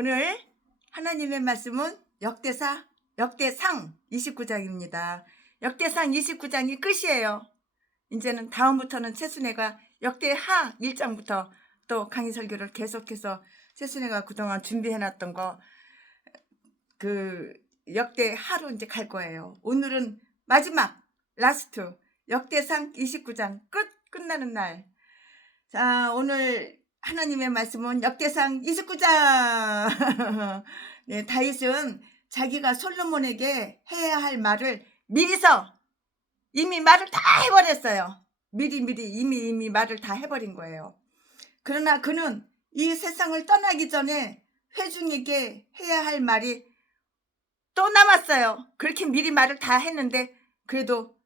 오늘 하나님의 말씀은 역대상 29장입니다. 역대상 29장이 끝이에요. 이제는 다음부터는 최순애가 역대하 1장부터 또 강의 설교를 계속해서 최순애가 그동안 준비해놨던 거 역대하로 이제 갈 거예요. 오늘은 마지막 라스트 역대상 29장 끝나는 날. 자, 오늘 하나님의 말씀은 역대상 29장. 네, 다윗은 자기가 솔로몬에게 해야 할 말을 미리서 이미 말을 다 해버렸어요. 미리 이미 말을 다 해버린 거예요. 그러나 그는 이 세상을 떠나기 전에 회중에게 해야 할 말이 또 남았어요. 그렇게 미리 말을 다 했는데 그래도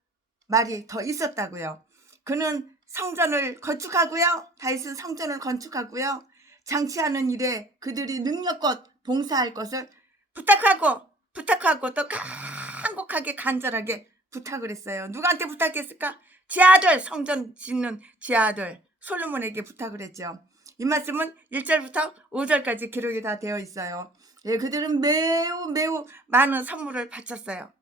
말이 더 있었다고요. 그는 성전을 건축하고요. 다윗은 성전을 건축하고요. 장치하는 일에 그들이 능력껏 봉사할 것을 부탁하고 또 간곡하게 간절하게 부탁을 했어요. 누구한테 부탁했을까? 제 아들, 성전 짓는 제 아들 솔로몬에게 부탁을 했죠. 이 말씀은 1절부터 5절까지 기록이 다 되어 있어요. 예, 그들은 매우 많은 선물을 바쳤어요.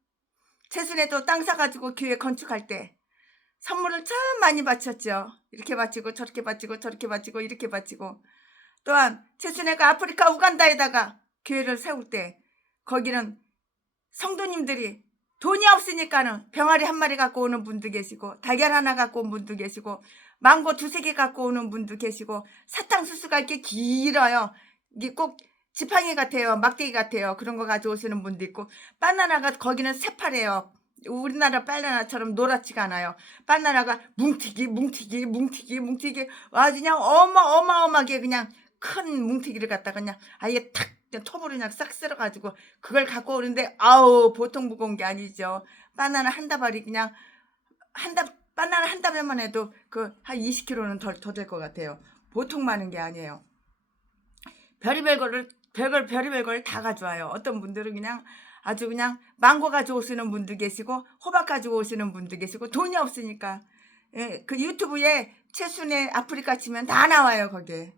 최순애도 땅 사가지고 교회 건축할 때 선물을 참 많이 바쳤죠. 이렇게 바치고 저렇게 바치고 저렇게 바치고 이렇게 바치고. 또한 최순애가 아프리카 우간다에다가 교회를 세울 때 거기는 성도님들이 돈이 없으니까는 병아리 한 마리 갖고 오는 분도 계시고 달걀 하나 갖고 온 분도 계시고 망고 2-3개 갖고 오는 분도 계시고 사탕수수가 이렇게 길어요. 이게 꼭 지팡이 같아요. 막대기 같아요. 그런 거 가져오시는 분도 있고 바나나가 거기는 새파래요. 우리나라 바나나처럼 노랗지가 않아요. 바나나가 뭉티기 아주 그냥 어마어마하게 그냥 큰 뭉티기를 갖다가 그냥 아예 탁 톱으로 그냥 싹 쓸어가지고 그걸 갖고 오는데 아우 보통 무거운 게 아니죠. 바나나 한 다발이 그냥 바나나 한 다발만 해도 그 한 20kg는 더 될 것 같아요. 보통 많은 게 아니에요. 별의별 걸 다 가져와요. 어떤 분들은 그냥 아주 그냥 망고 가지고 오시는 분도 계시고 호박 가지고 오시는 분도 계시고 돈이 없으니까 예, 그 유튜브에 최순애 아프리카 치면 다 나와요 거기에.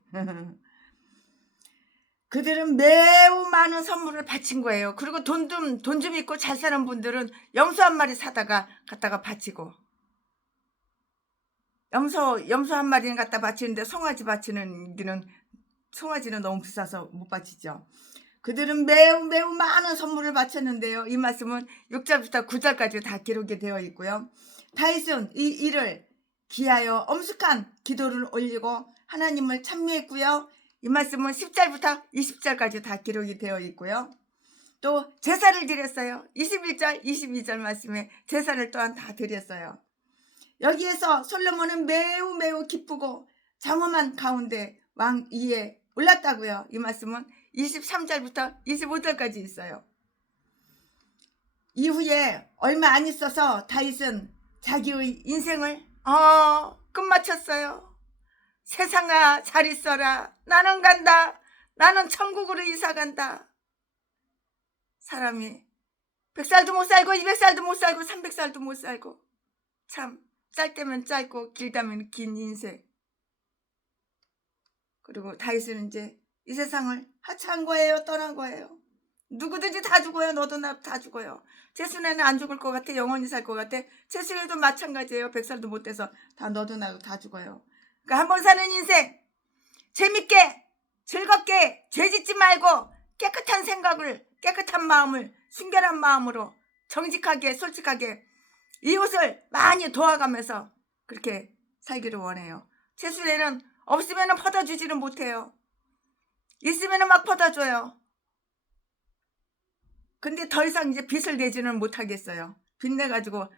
그들은 매우 많은 선물을 바친 거예요. 그리고 돈 좀 있고 잘 사는 분들은 염소 한 마리 사다가 갖다가 바치고 염소 한 마리는 갖다 바치는데 송아지는 너무 비싸서 못 바치죠. 그들은 매우 많은 선물을 바쳤는데요. 이 말씀은 6절부터 9절까지 다 기록이 되어 있고요. 다윗은 이 일을 기하여 엄숙한 기도를 올리고 하나님을 찬미했고요. 이 말씀은 10절부터 20절까지 다 기록이 되어 있고요. 또 제사를 드렸어요. 21절, 22절 말씀에 제사를 또한 다 드렸어요. 여기에서 솔로몬은 매우 기쁘고 장엄한 가운데 왕 위에 올랐다고요. 이 말씀은 23절부터 25절까지 있어요. 이후에 얼마 안 있어서 다윗은 자기의 인생을 끝마쳤어요. 세상아 잘 있어라. 나는 간다. 나는 천국으로 이사 간다. 사람이 100살도 못 살고 200살도 못 살고 300살도 못 살고 참 짧다면 짧고 길다면 긴 인생. 그리고 다윗은 이제 이 세상을 하차한 거예요. 떠난 거예요. 누구든지 다 죽어요. 너도 나 다 죽어요. 최순애는 안 죽을 것 같아. 영원히 살 것 같아. 최순애도 마찬가지예요. 100살도 못 돼서 다 너도 나도 다 죽어요. 그러니까 한 번 사는 인생 재밌게 즐겁게 죄짓지 말고 깨끗한 생각을 깨끗한 마음을 순결한 마음으로 정직하게 솔직하게 이웃을 많이 도와가면서 그렇게 살기를 원해요. 최순애는 없으면 퍼다주지는 못해요. 있으면 막 퍼다줘요. 근데 더 이상 이제 빚을 내지는 못하겠어요. 빚 내가지고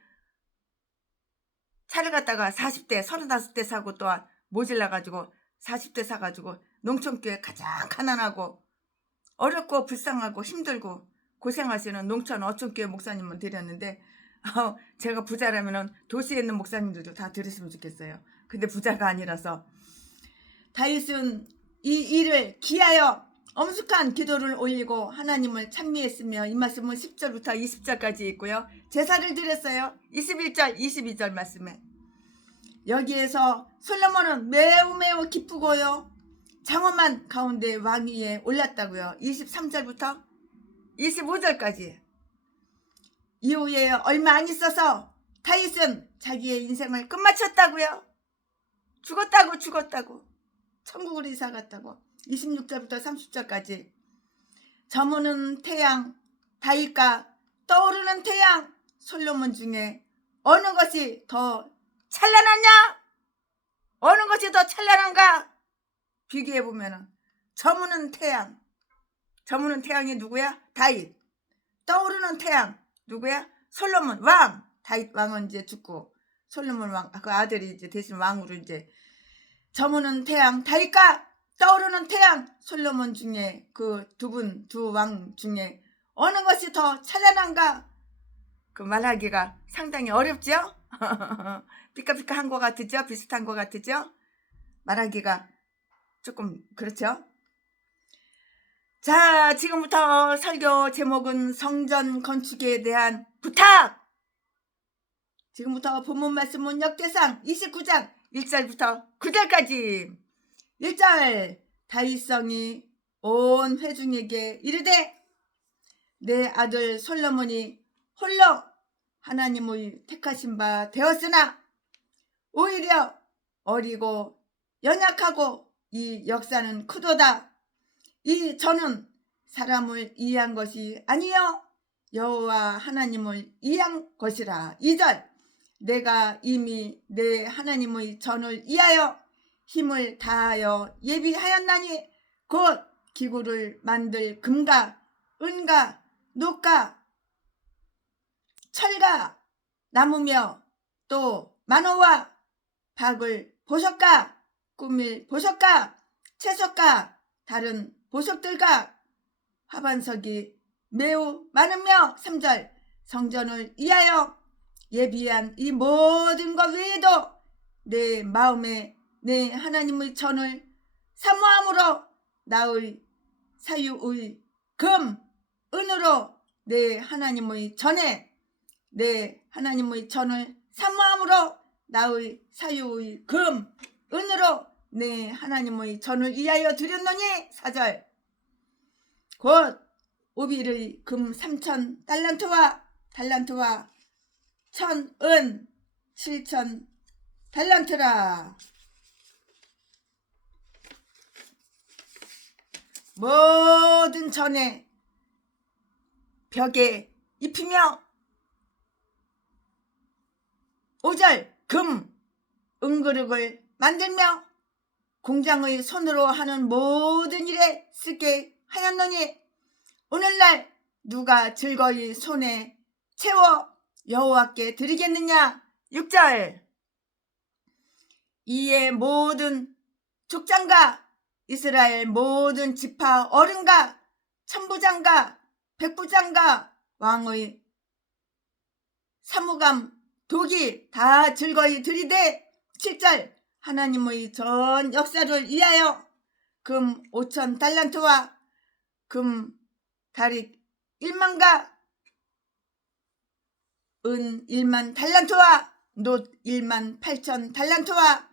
차를 갖다가 40대 35대 사고 또한 모질라가지고 40대 사가지고 농촌교회 가장 가난하고 어렵고 불쌍하고 힘들고 고생하시는 농촌 어촌교회 목사님은 드렸는데 제가 부자라면 도시에 있는 목사님들도 다 드렸으면 좋겠어요. 근데 부자가 아니라서 다윗은 이 일을 기하여 엄숙한 기도를 올리고 하나님을 찬미했으며 이 말씀은 10절부터 20절까지 있고요. 제사를 드렸어요. 21절 22절 말씀에 여기에서 솔로몬은 매우 기쁘고요. 장엄한 가운데 왕위에 올랐다고요. 23절부터 25절까지. 이후에 얼마 안 있어서 다윗은 자기의 인생을 끝마쳤다고요. 죽었다고. 천국으로 이사 갔다고. 26절부터 30절까지. 저무는 태양 다윗과 떠오르는 태양 솔로몬 중에 어느 것이 더 찬란하냐? 어느 것이 더 찬란한가? 비교해보면 저무는 태양이 누구야? 다윗. 떠오르는 태양 누구야? 솔로몬 왕. 다윗 왕은 이제 죽고 솔로몬 왕 그 아들이 이제 대신 왕으로 이제. 저무는 태양 다윗과 떠오르는 태양 솔로몬 중에 그 두 왕 중에 어느 것이 더 찬란한가? 그 말하기가 상당히 어렵죠? 피카피카한 것 같으죠? 비슷한 것 같으죠? 말하기가 조금 그렇죠? 자, 지금부터 설교 제목은 성전 건축에 대한 부탁! 지금부터 본문 말씀은 역대상 29장 1절부터 9절까지. 1절 다윗성이 온 회중에게 이르되 내 아들 솔로몬이 홀로 하나님의 택하신 바 되었으나 오히려 어리고 연약하고 이 역사는 크도다. 이 저는 사람을 이해한 것이 아니요 여호와 하나님을 이해한 것이라. 2절 내가 이미 내 하나님의 전을 이하여 힘을 다하여 예비하였나니 곧 기구를 만들 금과 은과 녹과 철과 나무며 또 만호와 박을 보석과 꾸밀 보석과 채석과 다른 보석들과 화반석이 매우 많으며 3절 성전을 위하여 예비한 이 모든 것 외에도 내 마음에 내 하나님의 전을 사모함으로 나의 사유의 금 은으로 내 하나님의 전에 내 하나님의 전을 사모함으로 나의 사유의 금 은으로 내 하나님의 전을 위하여 드렸노니. 4절 곧 오빌의 금 3,000 달란트와 1,000은 7,000 달란트라. 모든 전에 벽에 입히며 5절 금 은그릇을 만들며 공장의 손으로 하는 모든 일에 쓰게 하였노니 오늘날 누가 즐거이 손에 채워 여호와께 드리겠느냐. 6절 이에 모든 족장과 이스라엘 모든 지파 어른과 천부장과 백부장과 왕의 사무감 독이 다 즐거이 드리되. 7절 하나님의 전 역사를 위하여 금 5,000 달란트와 금 다릭 1만과 은 1만 달란트와 놋 1만 8천 달란트와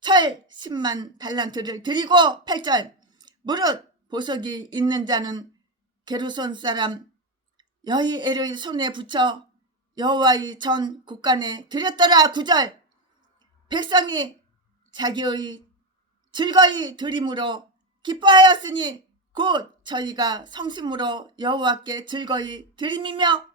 철 10만 달란트를 드리고. 8절 무릇 보석이 있는 자는 게르손 사람 여히엘의 손에 붙여 여호와의 전 곳간에 드렸더라. 9절 백성이 자기의 즐거이 드림으로 기뻐하였으니 곧 저희가 성심으로 여호와께 즐거이 드림이며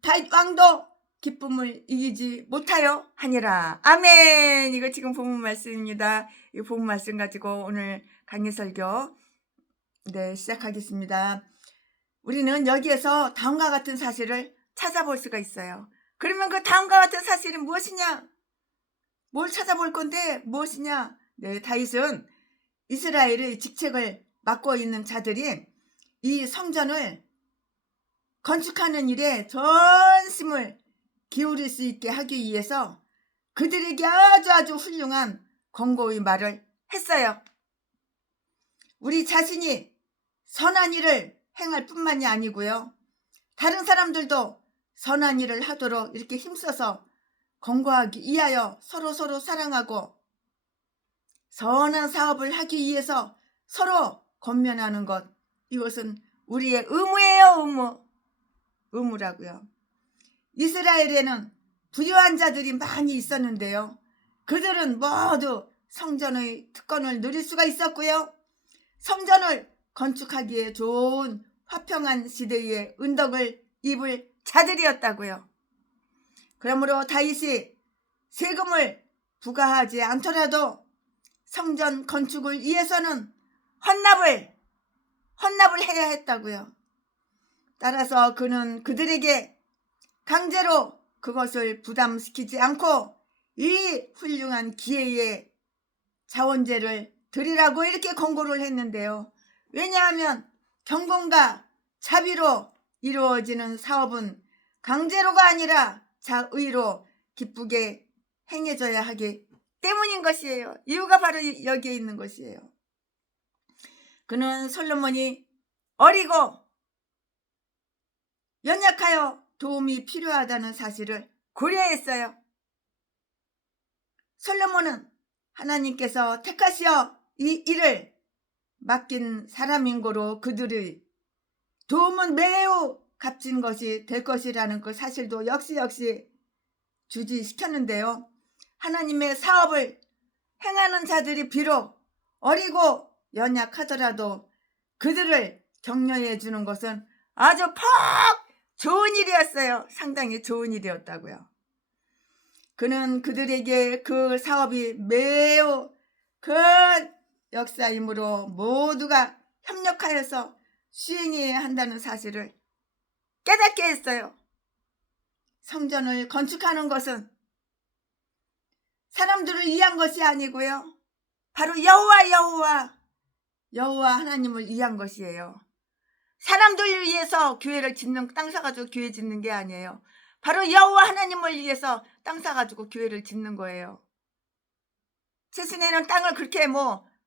다윗 왕도 기쁨을 이기지 못하여 하니라. 아멘. 이거 지금 본문 말씀입니다. 이 본문 말씀 가지고 오늘 강의 설교 시작하겠습니다. 우리는 여기에서 다음과 같은 사실을 찾아볼 수가 있어요. 그러면 그 다음과 같은 사실이 무엇이냐? 뭘 찾아볼 건데 무엇이냐? 다윗은 이스라엘의 직책을 맡고 있는 자들이 이 성전을 건축하는 일에 전심을 기울일 수 있게 하기 위해서 그들에게 아주 훌륭한 권고의 말을 했어요. 우리 자신이 선한 일을 행할 뿐만이 아니고요, 다른 사람들도 선한 일을 하도록 이렇게 힘써서 권고하기 위하여 서로 사랑하고 선한 사업을 하기 위해서 서로 권면하는 것, 이것은 우리의 의무예요. 의무라고요. 이스라엘에는 부유한 자들이 많이 있었는데요. 그들은 모두 성전의 특권을 누릴 수가 있었고요. 성전을 건축하기에 좋은 화평한 시대의 은덕을 입을 자들이었다고요. 그러므로 다윗이 세금을 부과하지 않더라도 성전 건축을 위해서는 헌납을 해야 했다고요. 따라서 그는 그들에게 강제로 그것을 부담시키지 않고 이 훌륭한 기회에 자원제를 드리라고 이렇게 권고를 했는데요. 왜냐하면 경건과 자비로 이루어지는 사업은 강제로가 아니라 자의로 기쁘게 행해져야 하기 때문인 것이에요. 이유가 바로 여기에 있는 것이에요. 그는 솔로몬이 어리고 연약하여 도움이 필요하다는 사실을 고려했어요. 솔로몬은 하나님께서 택하시어 이 일을 맡긴 사람인 거로 그들의 도움은 매우 값진 것이 될 것이라는 그 사실도 역시 주지시켰는데요. 하나님의 사업을 행하는 자들이 비록 어리고 연약하더라도 그들을 격려해 주는 것은 아주 퍽 좋은 일이었어요. 상당히 좋은 일이었다고요. 그는 그들에게 그 사업이 매우 큰 역사이므로 모두가 협력하여서 수행해야 한다는 사실을 깨닫게 했어요. 성전을 건축하는 것은 사람들을 위한 것이 아니고요. 바로 여호와 하나님을 위한 것이에요. 사람들을 위해서 교회를 짓는, 땅 사가지고 교회 짓는 게 아니에요. 바로 여호와 하나님을 위해서 땅 사가지고 교회를 짓는 거예요. 최순애는 땅을 그렇게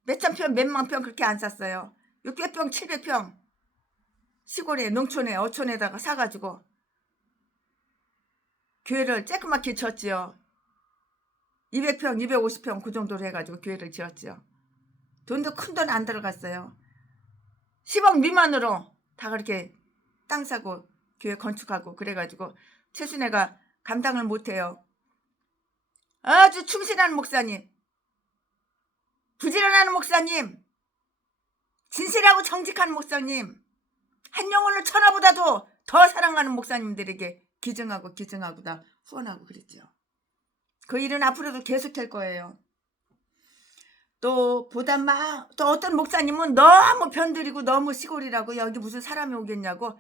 몇천 평, 몇만 평 그렇게 안 샀어요. 600평, 700평 시골에, 농촌에, 어촌에다가 사가지고 교회를 쬐끄맣게 지었지요. 200평, 250평 그 정도로 해가지고 교회를 지었지요. 돈도 큰 돈 안 들어갔어요. 10억 미만으로 다 그렇게 땅 사고 교회 건축하고 그래가지고 최순애가 감당을 못해요. 아주 충실한 목사님, 부지런한 목사님, 진실하고 정직한 목사님, 한 영혼을 천하보다도 더 사랑하는 목사님들에게 기증하고 다 후원하고 그랬죠. 그 일은 앞으로도 계속될 거예요. 또 어떤 목사님은 너무 변들이고 너무 시골이라고 여기 무슨 사람이 오겠냐고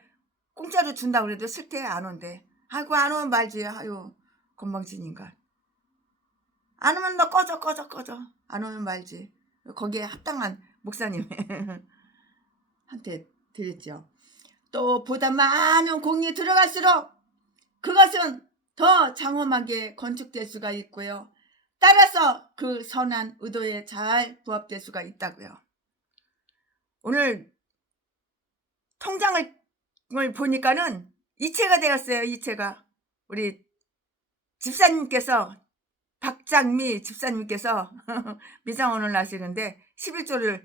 공짜로 준다고 그래도 싫대 안 온대. 아이고 안 오면 말지. 아유 건방진인가. 안 오면 너 꺼져. 안 오면 말지. 거기에 합당한 목사님한테 드렸죠. 또 보다 많은 공이 들어갈수록 그것은 더 장엄하게 건축될 수가 있고요. 따라서 그 선한 의도에 잘 부합될 수가 있다고요. 오늘 통장을 보니까는 이체가 되었어요. 이체가. 우리 집사님께서, 박장미 집사님께서 미장원을 하시는데 11조를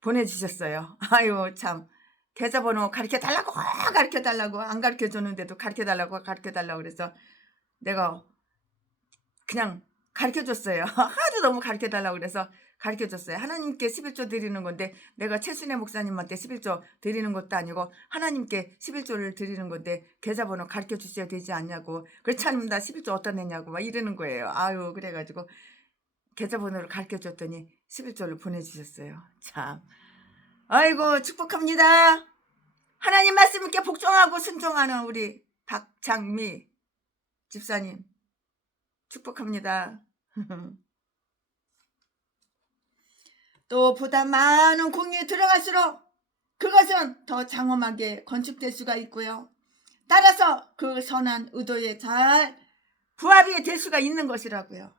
보내주셨어요. 아유 참, 계좌번호 가르쳐달라고 안 가르쳐줬는데도 가르쳐달라고 그래서 내가 그냥 가르쳐줬어요. 하도 너무 가르쳐달라고 그래서 가르쳐줬어요. 하나님께 11조 드리는 건데 내가 최순애 목사님한테 11조 드리는 것도 아니고 하나님께 11조를 드리는 건데 계좌번호 가르쳐주셔야 되지 않냐고. 그렇지 않으면 나 11조 어디다 내냐고 막 이러는 거예요. 아유 그래가지고 계좌번호를 가르쳐줬더니 11조를 보내주셨어요. 참, 아이고 축복합니다. 하나님 말씀께 복종하고 순종하는 우리 박장미 집사님 축복합니다. 또 보다 많은 공이 들어갈수록 그것은 더 장엄하게 건축될 수가 있고요. 따라서 그 선한 의도에 잘 부합이 될 수가 있는 것이라고요.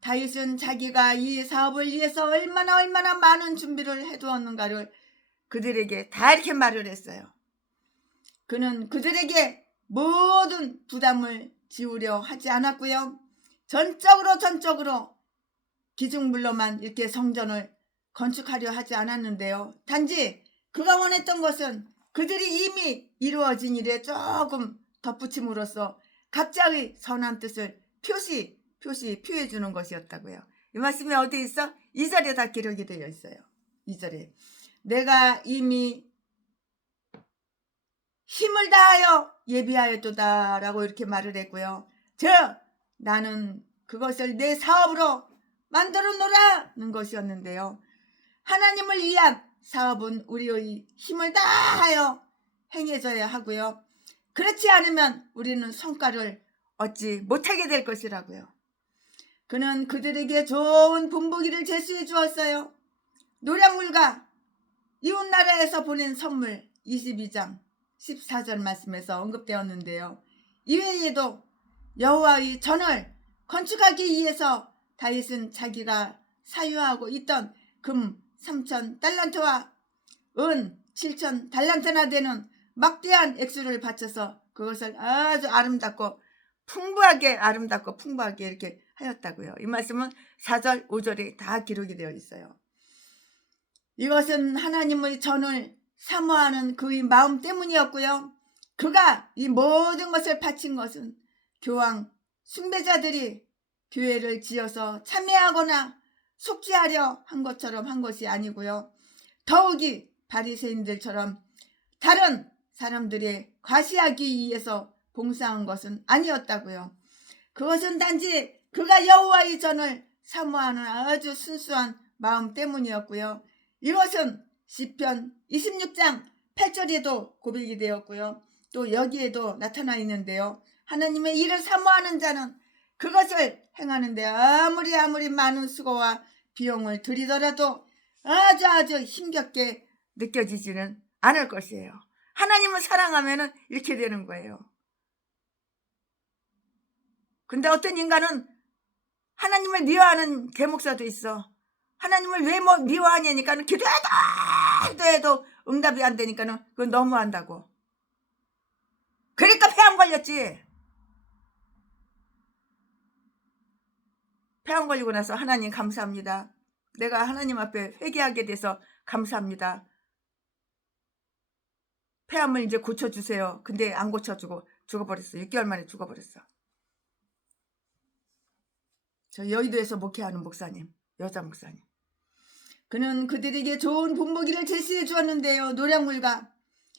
다윗은 자기가 이 사업을 위해서 얼마나 많은 준비를 해두었는가를 그들에게 다 이렇게 말을 했어요. 그는 그들에게 모든 부담을 지우려 하지 않았고요. 전적으로 기둥물로만 이렇게 성전을 건축하려 하지 않았는데요. 단지 그가 원했던 것은 그들이 이미 이루어진 일에 조금 덧붙임으로써 각자의 선한 뜻을 표해 주는 것이었다고요. 이 말씀이 어디 있어? 2절에 다 기록이 되어 있어요. 2절에 내가 이미 힘을 다하여 예비하였도다 라고 이렇게 말을 했고요. 나는 그것을 내 사업으로 만들어 놓으라는 것이었는데요. 하나님을 위한 사업은 우리의 힘을 다하여 행해져야 하고요. 그렇지 않으면 우리는 성과를 얻지 못하게 될 것이라고요. 그는 그들에게 좋은 분부기를 제시해 주었어요. 노량물과 이웃나라에서 보낸 선물 22장 14절 말씀에서 언급되었는데요. 이외에도 여호와의 전을 건축하기 위해서 다윗은 자기가 사유하고 있던 금 3,000달란트와 은 7,000달란트나 되는 막대한 액수를 바쳐서 그것을 아주 아름답고 풍부하게 이렇게 하였다고요. 이 말씀은 4절 5절에 다 기록이 되어 있어요. 이것은 하나님의 전을 사모하는 그의 마음 때문이었고요. 그가 이 모든 것을 바친 것은 교황 숭배자들이 교회를 지어서 참여하거나 속죄하려 한 것처럼 한 것이 아니고요. 더욱이 바리새인들처럼 다른 사람들이 과시하기 위해서 봉사한 것은 아니었다고요. 그것은 단지 그가 여호와의 전을 사모하는 아주 순수한 마음 때문이었고요. 이것은 시편 26장 8절에도 고백이 되었고요. 또 여기에도 나타나 있는데요. 하나님의 일을 사모하는 자는 그것을 행하는데 아무리 많은 수고와 비용을 들이더라도 아주 힘겹게 느껴지지는 않을 것이에요. 하나님을 사랑하면 이렇게 되는 거예요. 근데 어떤 인간은 하나님을 미워하는 대목사도 있어. 하나님을 왜 미워하냐니까 기도해도 응답이 안 되니까 그건 너무한다고. 그러니까 폐암 걸렸지. 폐암 걸리고 나서 하나님 감사합니다. 내가 하나님 앞에 회개하게 돼서 감사합니다. 폐암을 이제 고쳐주세요. 근데 안 고쳐주고 죽어버렸어. 6개월 만에 죽어버렸어. 저 여의도에서 목회하는 목사님, 여자 목사님. 그는 그들에게 좋은 분무기를 제시해 주었는데요. 노량물과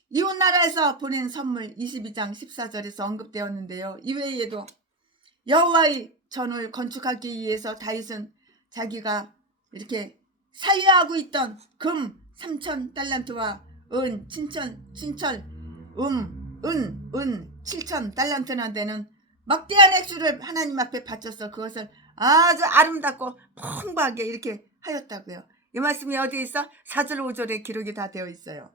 이웃나라에서 보낸 선물 22장 14절에서 언급되었는데요. 이외에도 여호와의 전을 건축하기 위해서 다윗은 자기가 이렇게 사유하고 있던 금 3,000달란트와 은 7,000달란트나 되는 막대한 액수를 하나님 앞에 바쳐서 그것을 아주 아름답고 풍부하게 이렇게 하였다고요. 이 말씀이 어디에 있어? 4절 5절에 기록이 다 되어 있어요.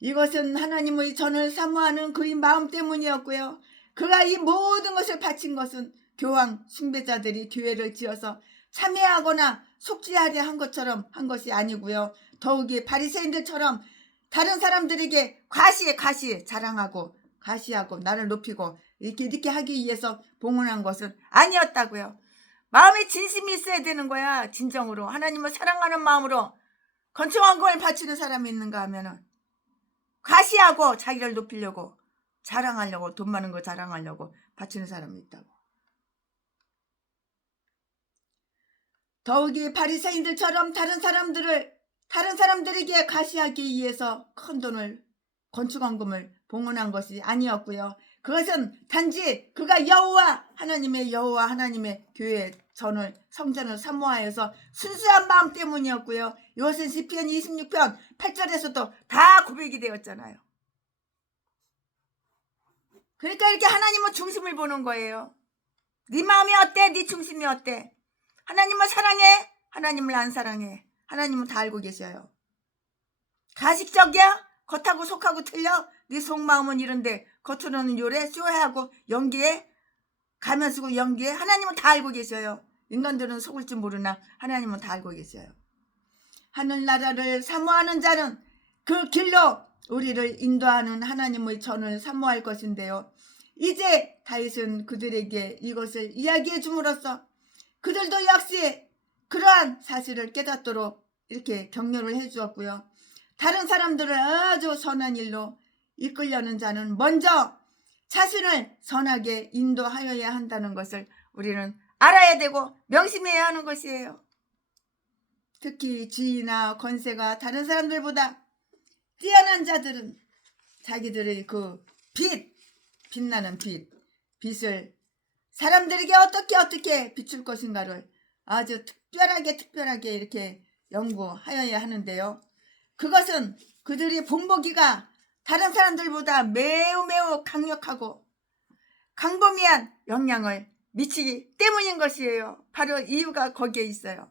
이것은 하나님의 전을 사모하는 그의 마음 때문이었고요. 그가 이 모든 것을 바친 것은 교황 숭배자들이 교회를 지어서 참여하거나 속죄하려 한 것처럼 한 것이 아니고요. 더욱이 바리새인들처럼 다른 사람들에게 과시 자랑하고 과시하고 나를 높이고 이렇게 하기 위해서 봉헌한 것은 아니었다고요. 마음에 진심이 있어야 되는 거야. 진정으로 하나님을 사랑하는 마음으로 건축왕금을 바치는 사람이 있는가 하면은 과시하고 자기를 높이려고 자랑하려고 돈 많은 거 자랑하려고 바치는 사람이 있다고. 더욱이 바리새인들처럼 다른 사람들에게 과시하기 위해서 큰 돈을 건축원금을 봉헌한 것이 아니었고요. 그것은 단지 그가 여호와 하나님의 교회 성전을 사모하여서 순수한 마음 때문이었고요. 이것은 시편 26편 8절에서도 다 고백이 되었잖아요. 그러니까 이렇게 하나님은 중심을 보는 거예요. 네 마음이 어때? 네 중심이 어때? 하나님을 사랑해? 하나님을 안 사랑해? 하나님은 다 알고 계셔요. 가식적이야? 겉하고 속하고 틀려? 네 속마음은 이런데 겉으로는 요래 쇼하고 연기해? 가면 쓰고 연기해? 하나님은 다 알고 계셔요. 인간들은 속을 줄 모르나 하나님은 다 알고 계셔요. 하늘나라를 사모하는 자는 그 길로 우리를 인도하는 하나님의 전을 사모할 것인데요. 이제 다윗은 그들에게 이것을 이야기해 줌으로써 그들도 역시 그러한 사실을 깨닫도록 이렇게 격려를 해주었고요. 다른 사람들을 아주 선한 일로 이끌려는 자는 먼저 자신을 선하게 인도하여야 한다는 것을 우리는 알아야 되고 명심해야 하는 것이에요. 특히 지위나 권세가 다른 사람들보다 뛰어난 자들은 자기들의 그 빛나는 빛을 사람들에게 어떻게 비출 것인가를 아주 특별하게 이렇게 연구하여야 하는데요. 그것은 그들의 본보기가 다른 사람들보다 매우 강력하고 광범위한 영향을 미치기 때문인 것이에요. 바로 이유가 거기에 있어요.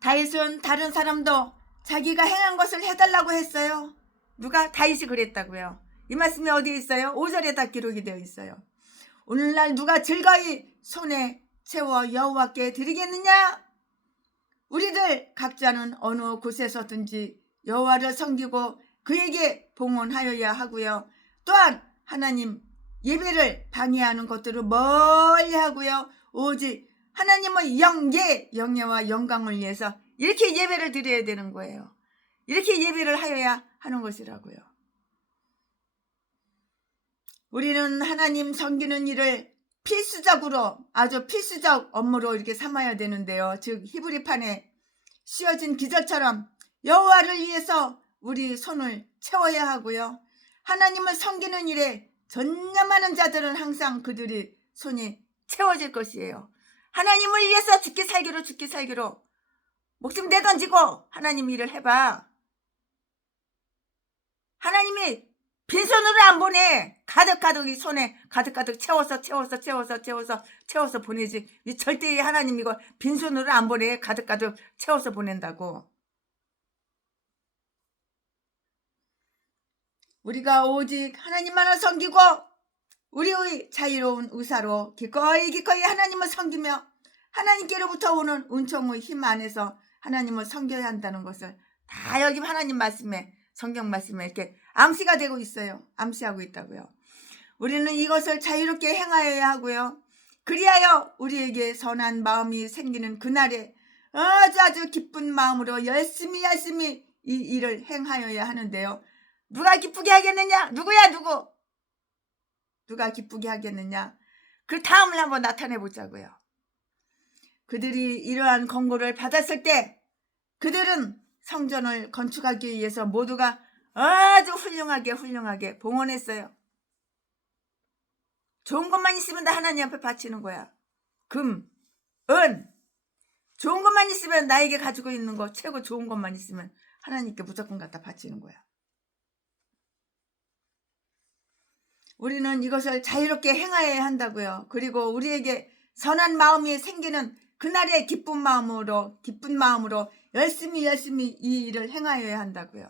다윗은 다른 사람도 자기가 행한 것을 해달라고 했어요. 누가? 다윗이 그랬다고요. 이 말씀이 어디에 있어요? 5절에 다 기록이 되어 있어요. 오늘날 누가 즐거이 손에 채워 여호와께 드리겠느냐? 우리들 각자는 어느 곳에서든지 여호와를 섬기고 그에게 봉헌하여야 하고요. 또한 하나님 예배를 방해하는 것들을 멀리 하고요. 오직 하나님의 영예와 영광을 위해서 이렇게 예배를 드려야 되는 거예요. 이렇게 예배를 하여야 하는 것이라고요. 우리는 하나님 섬기는 일을 필수적으로 아주 필수적 업무로 이렇게 삼아야 되는데요. 즉 히브리판에 씌워진 기절처럼 여호와를 위해서 우리 손을 채워야 하고요. 하나님을 섬기는 일에 전념하는 자들은 항상 그들이 손이 채워질 것이에요. 하나님을 위해서 죽기 살기로 목숨 내던지고 하나님 일을 해봐. 하나님이 빈손으로 안 보내. 가득 이 손에 가득 채워서 보내지. 절대 하나님 이거 빈손으로 안 보내. 가득 채워서 보낸다고. 우리가 오직 하나님만을 섬기고 우리의 자유로운 의사로 기꺼이 하나님을 섬기며 하나님께로부터 오는 은총의 힘 안에서 하나님을 섬겨야 한다는 것을 다 여기 하나님 말씀에 성경 말씀에 이렇게 암시가 되고 있어요. 암시하고 있다고요. 우리는 이것을 자유롭게 행하여야 하고요. 그리하여 우리에게 선한 마음이 생기는 그날에 아주 기쁜 마음으로 열심히 이 일을 행하여야 하는데요. 누가 기쁘게 하겠느냐? 누구야? 누가 기쁘게 하겠느냐? 그 다음을 한번 나타내 보자고요. 그들이 이러한 권고를 받았을 때 그들은 성전을 건축하기 위해서 모두가 아주 훌륭하게 봉헌했어요. 좋은 것만 있으면 다 하나님 앞에 바치는 거야. 금, 은, 좋은 것만 있으면 나에게 가지고 있는 거 최고 좋은 것만 있으면 하나님께 무조건 갖다 바치는 거야. 우리는 이것을 자유롭게 행하여야 한다고요. 그리고 우리에게 선한 마음이 생기는 그날의 기쁜 마음으로 열심히 이 일을 행하여야 한다고요.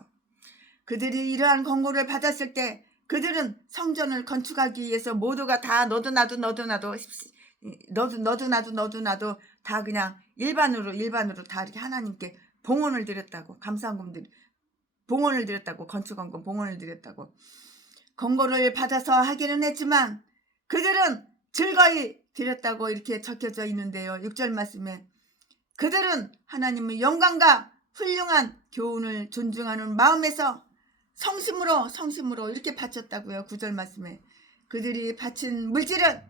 그들이 이러한 권고를 받았을 때 그들은 성전을 건축하기 위해서 모두가 다 너도 나도 다 그냥 일반으로 다 이렇게 하나님께 봉헌을 드렸다고. 감사한금들 봉헌을 드렸다고. 건축원금 봉헌을 드렸다고. 권고를 받아서 하기는 했지만 그들은 즐거이 드렸다고 이렇게 적혀져 있는데요. 6절 말씀에 그들은 하나님의 영광과 훌륭한 교훈을 존중하는 마음에서 성심으로 이렇게 바쳤다고요. 9절 말씀에 그들이 바친 물질은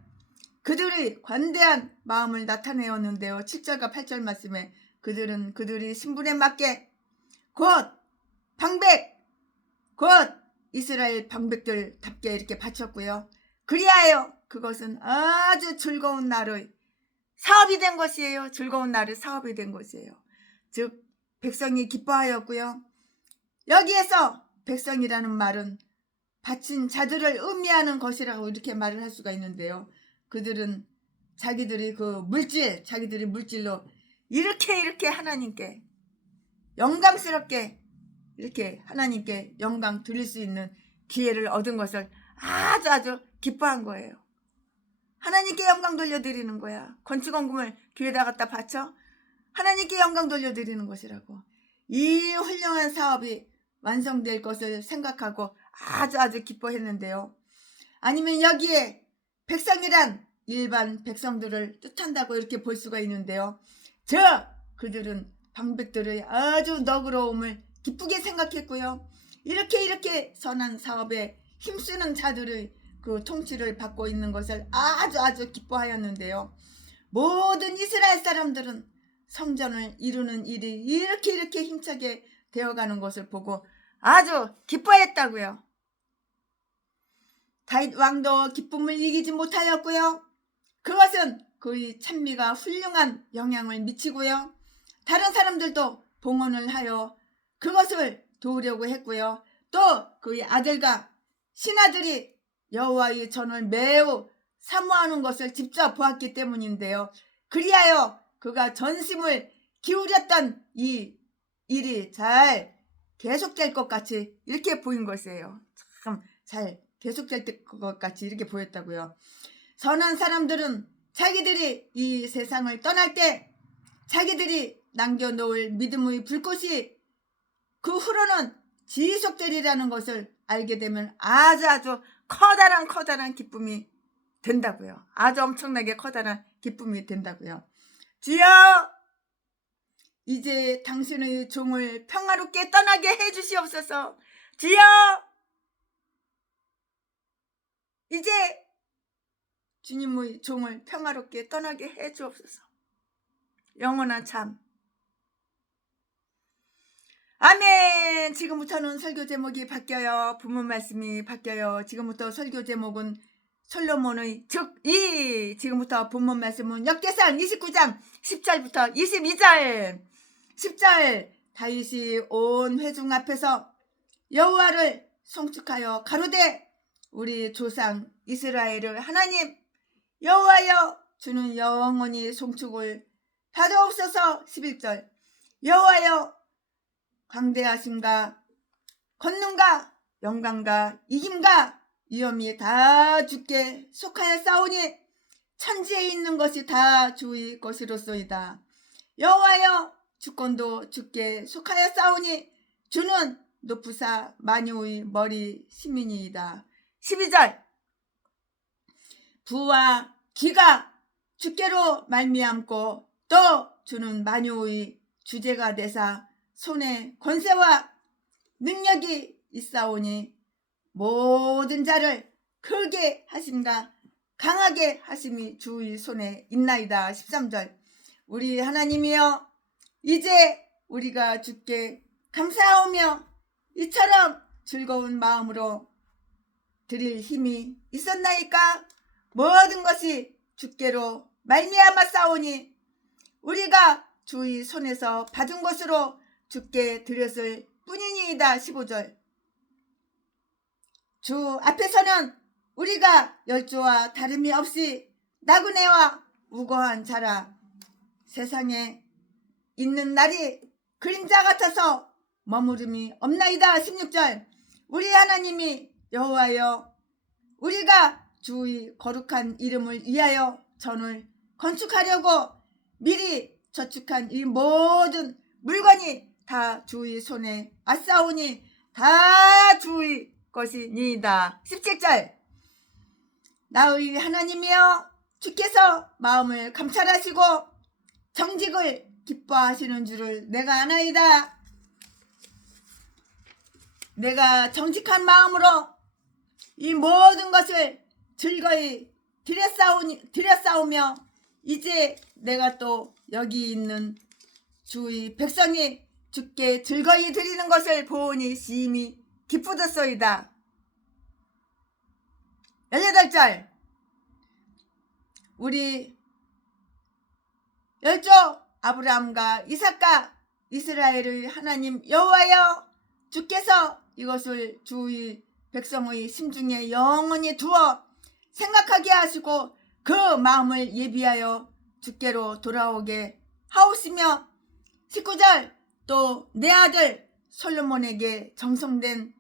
그들의 관대한 마음을 나타내었는데요. 7절과 8절 말씀에 그들은 그들이 신분에 맞게 곧 이스라엘 방백들답게 이렇게 바쳤고요. 그리하여 그것은 아주 즐거운 날의 사업이 된 것이에요. 즐거운 날의 사업이 된 것이에요. 즉 백성이 기뻐하였고요. 여기에서 백성이라는 말은 바친 자들을 의미하는 것이라고 이렇게 말을 할 수가 있는데요. 그들은 자기들이 자기들이 물질로 이렇게 하나님께 영광스럽게 이렇게 하나님께 영광 드릴 수 있는 기회를 얻은 것을 아주 기뻐한 거예요. 하나님께 영광 돌려드리는 거야. 건축원금을 교회에다 갖다 바쳐 하나님께 영광 돌려드리는 것이라고. 이 훌륭한 사업이 완성될 것을 생각하고 아주 기뻐했는데요. 아니면 여기에 백성이란 일반 백성들을 뜻한다고 이렇게 볼 수가 있는데요. 그들은 방백들의 아주 너그러움을 기쁘게 생각했고요. 이렇게 선한 사업에 힘쓰는 자들의 그 통치를 받고 있는 것을 아주 기뻐하였는데요. 모든 이스라엘 사람들은 성전을 이루는 일이 이렇게 힘차게 되어가는 것을 보고 아주 기뻐했다고요. 다윗 왕도 기쁨을 이기지 못하였고요. 그것은 그의 찬미가 훌륭한 영향을 미치고요. 다른 사람들도 봉헌을 하여 그것을 도우려고 했고요. 또 그의 아들과 신하들이 여호와의 전을 매우 사모하는 것을 직접 보았기 때문인데요. 그리하여 그가 전심을 기울였던 이 일이 잘 계속될 것 같이 이렇게 보인 것이에요. 참 잘 계속될 것 같이 이렇게 보였다고요. 선한 사람들은 자기들이 이 세상을 떠날 때 자기들이 남겨놓을 믿음의 불꽃이 그 후로는 지속되리라는 것을 알게 되면 아주 커다란 기쁨이 된다고요. 아주 엄청나게 커다란 기쁨이 된다고요. 주여, 이제 당신의 종을 평화롭게 떠나게 해주시옵소서. 주여, 이제 주님의 종을 평화롭게 떠나게 해주옵소서. 영원한 참. 아멘. 지금부터는 설교 제목이 바뀌어요. 본문 말씀이 바뀌어요. 지금부터 설교 제목은 솔로몬의 즉위. 지금부터 본문 말씀은 역대상 29장 10절부터 22절. 10절. 다윗이 온 회중 앞에서 여호와를 송축하여 가로되 우리 조상 이스라엘의 하나님 여호와여 주는 영원히 송축을 받아옵소서. 11절. 여호와여 광대하심과 권능과 영광과 이김과 위엄이 다 주께 속하였사오니 천지에 있는 것이 다 주의 것이로소이다. 여호와여 주권도 주께 속하였사오니 주는 높으사 만유의 머리 시민이이다. 12절. 부와 기가 주께로 말미암고 또 주는 만유의 주제가 되사 손에 권세와 능력이 있사오니 모든 자를 크게 하심과 강하게 하심이 주의 손에 있나이다. 13절. 우리 하나님이여 이제 우리가 주께 감사하오며 이처럼 즐거운 마음으로 드릴 힘이 있었나이까? 모든 것이 주께로 말미암아 싸우니 우리가 주의 손에서 받은 것으로 주께 드렸을 뿐이니이다. 15절. 주 앞에서는 우리가 열조와 다름이 없이 나그네와 우고한 자라. 세상에 있는 날이 그림자 같아서 머무름이 없나이다. 16절. 우리 하나님이 여호와여 우리가 주의 거룩한 이름을 위하여 전을 건축하려고 미리 저축한 이 모든 물건이 다 주의 손에 왔사오니 다 주의 것이니이다. 17절. 나의 하나님이여 주께서 마음을 감찰하시고 정직을 기뻐하시는 줄을 내가 아나이다. 내가 정직한 마음으로 이 모든 것을 즐거이 드렸사오며 이제 내가 또 여기 있는 주의 백성이 주께 즐거이 드리는 것을 보니 심히 기쁘셨소이다. 18절. 우리 열조 아브라함과 이삭과 이스라엘의 하나님 여호와여 주께서 이것을 주의 백성의 심중에 영원히 두어 생각하게 하시고 그 마음을 예비하여 주께로 돌아오게 하옵시며 19절. 또 내 아들 솔로몬에게 정성된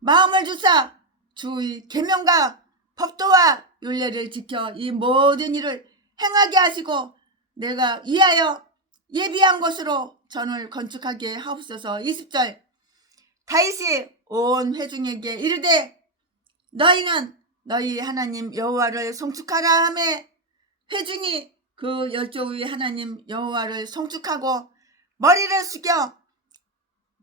마음을 주사 주의 계명과 법도와 율례를 지켜 이 모든 일을 행하게 하시고 내가 위하여 예비한 곳으로 전을 건축하게 하옵소서. 20절. 다윗이 온 회중에게 이르되 너희는 너희 하나님 여호와를 송축하라 하매 회중이 그 열조의 하나님 여호와를 송축하고 머리를 숙여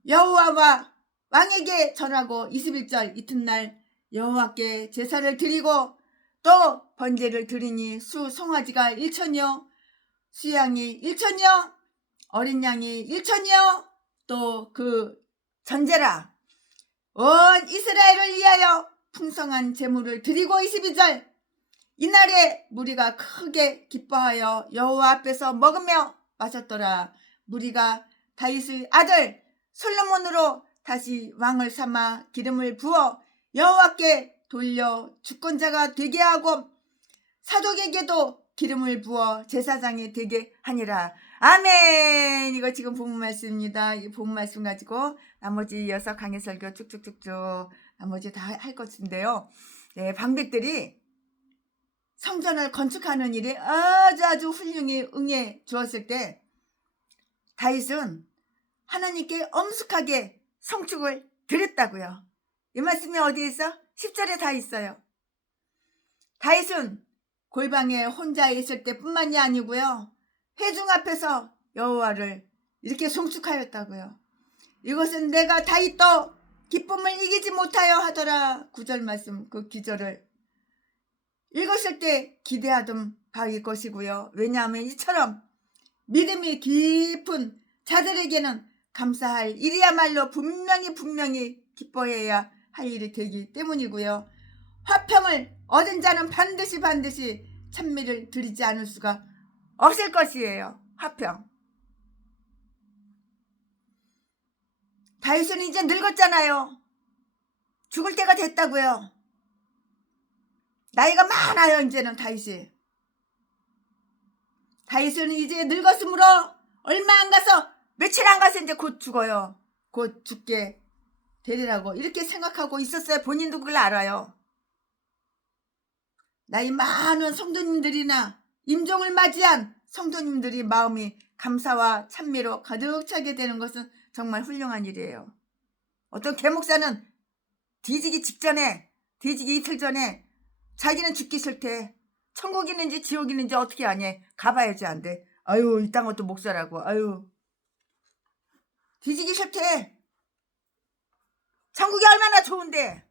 여호와와 왕에게 절하고 21절 이튿날 여호와께 제사를 드리고 또 번제를 드리니 수 송아지가 1천여 수양이 1천여 어린 양이 1천여 또 그 전제라 온 이스라엘을 위하여 풍성한 제물을 드리고 22절 이날에 무리가 크게 기뻐하여 여호와 앞에서 먹으며 마셨더라. 무리가 다윗의 아들 솔로몬으로 다시 왕을 삼아 기름을 부어 여호와께 돌려 주권자가 되게 하고 사독에게도 기름을 부어 제사장이 되게 하니라. 아멘. 이거 지금 본문 말씀입니다. 이 본문 말씀 가지고 나머지 이어서 강해 설교 쭉쭉쭉쭉 나머지 다 할 것인데요. 네, 방백들이 성전을 건축하는 일에 아주 훌륭히 응해 주었을 때 다윗은 하나님께 엄숙하게 성축을 드렸다고요. 이 말씀이 어디에 있어? 10절에 다 있어요. 다윗은 골방에 혼자 있을 때뿐만이 아니고요. 회중 앞에서 여호와를 이렇게 송축하였다고요. 이것은 내가 다윗도 기쁨을 이기지 못하여 하더라. 9절 말씀 그 기절을 읽었을 때 기대하던 바일 것이고요. 왜냐하면 이처럼 믿음이 깊은 자들에게는 감사할 일이야말로 분명히 기뻐해야 할 일이 되기 때문이고요. 화평을 얻은 자는 반드시 찬미를 드리지 않을 수가 없을 것이에요. 화평. 다윗은 이제 늙었잖아요. 죽을 때가 됐다고요. 나이가 많아요. 이제는 다윗은 이제 늙었으므로 얼마 안 가서 며칠 안 가서 이제 곧 죽어요. 곧 죽게 되리라고 이렇게 생각하고 있었어요. 본인도 그걸 알아요. 나이 많은 성도님들이나 임종을 맞이한 성도님들이 마음이 감사와 찬미로 가득 차게 되는 것은 정말 훌륭한 일이에요. 어떤 개목사는 뒤지기 직전에 뒤지기 이틀 전에 자기는 죽기 싫대. 천국 있는지 지옥 있는지 어떻게 아냐. 가봐야지 안 돼. 아유 이 땅 것도 목사라고. 아유 뒤지기 싫대. 천국이 얼마나 좋은데.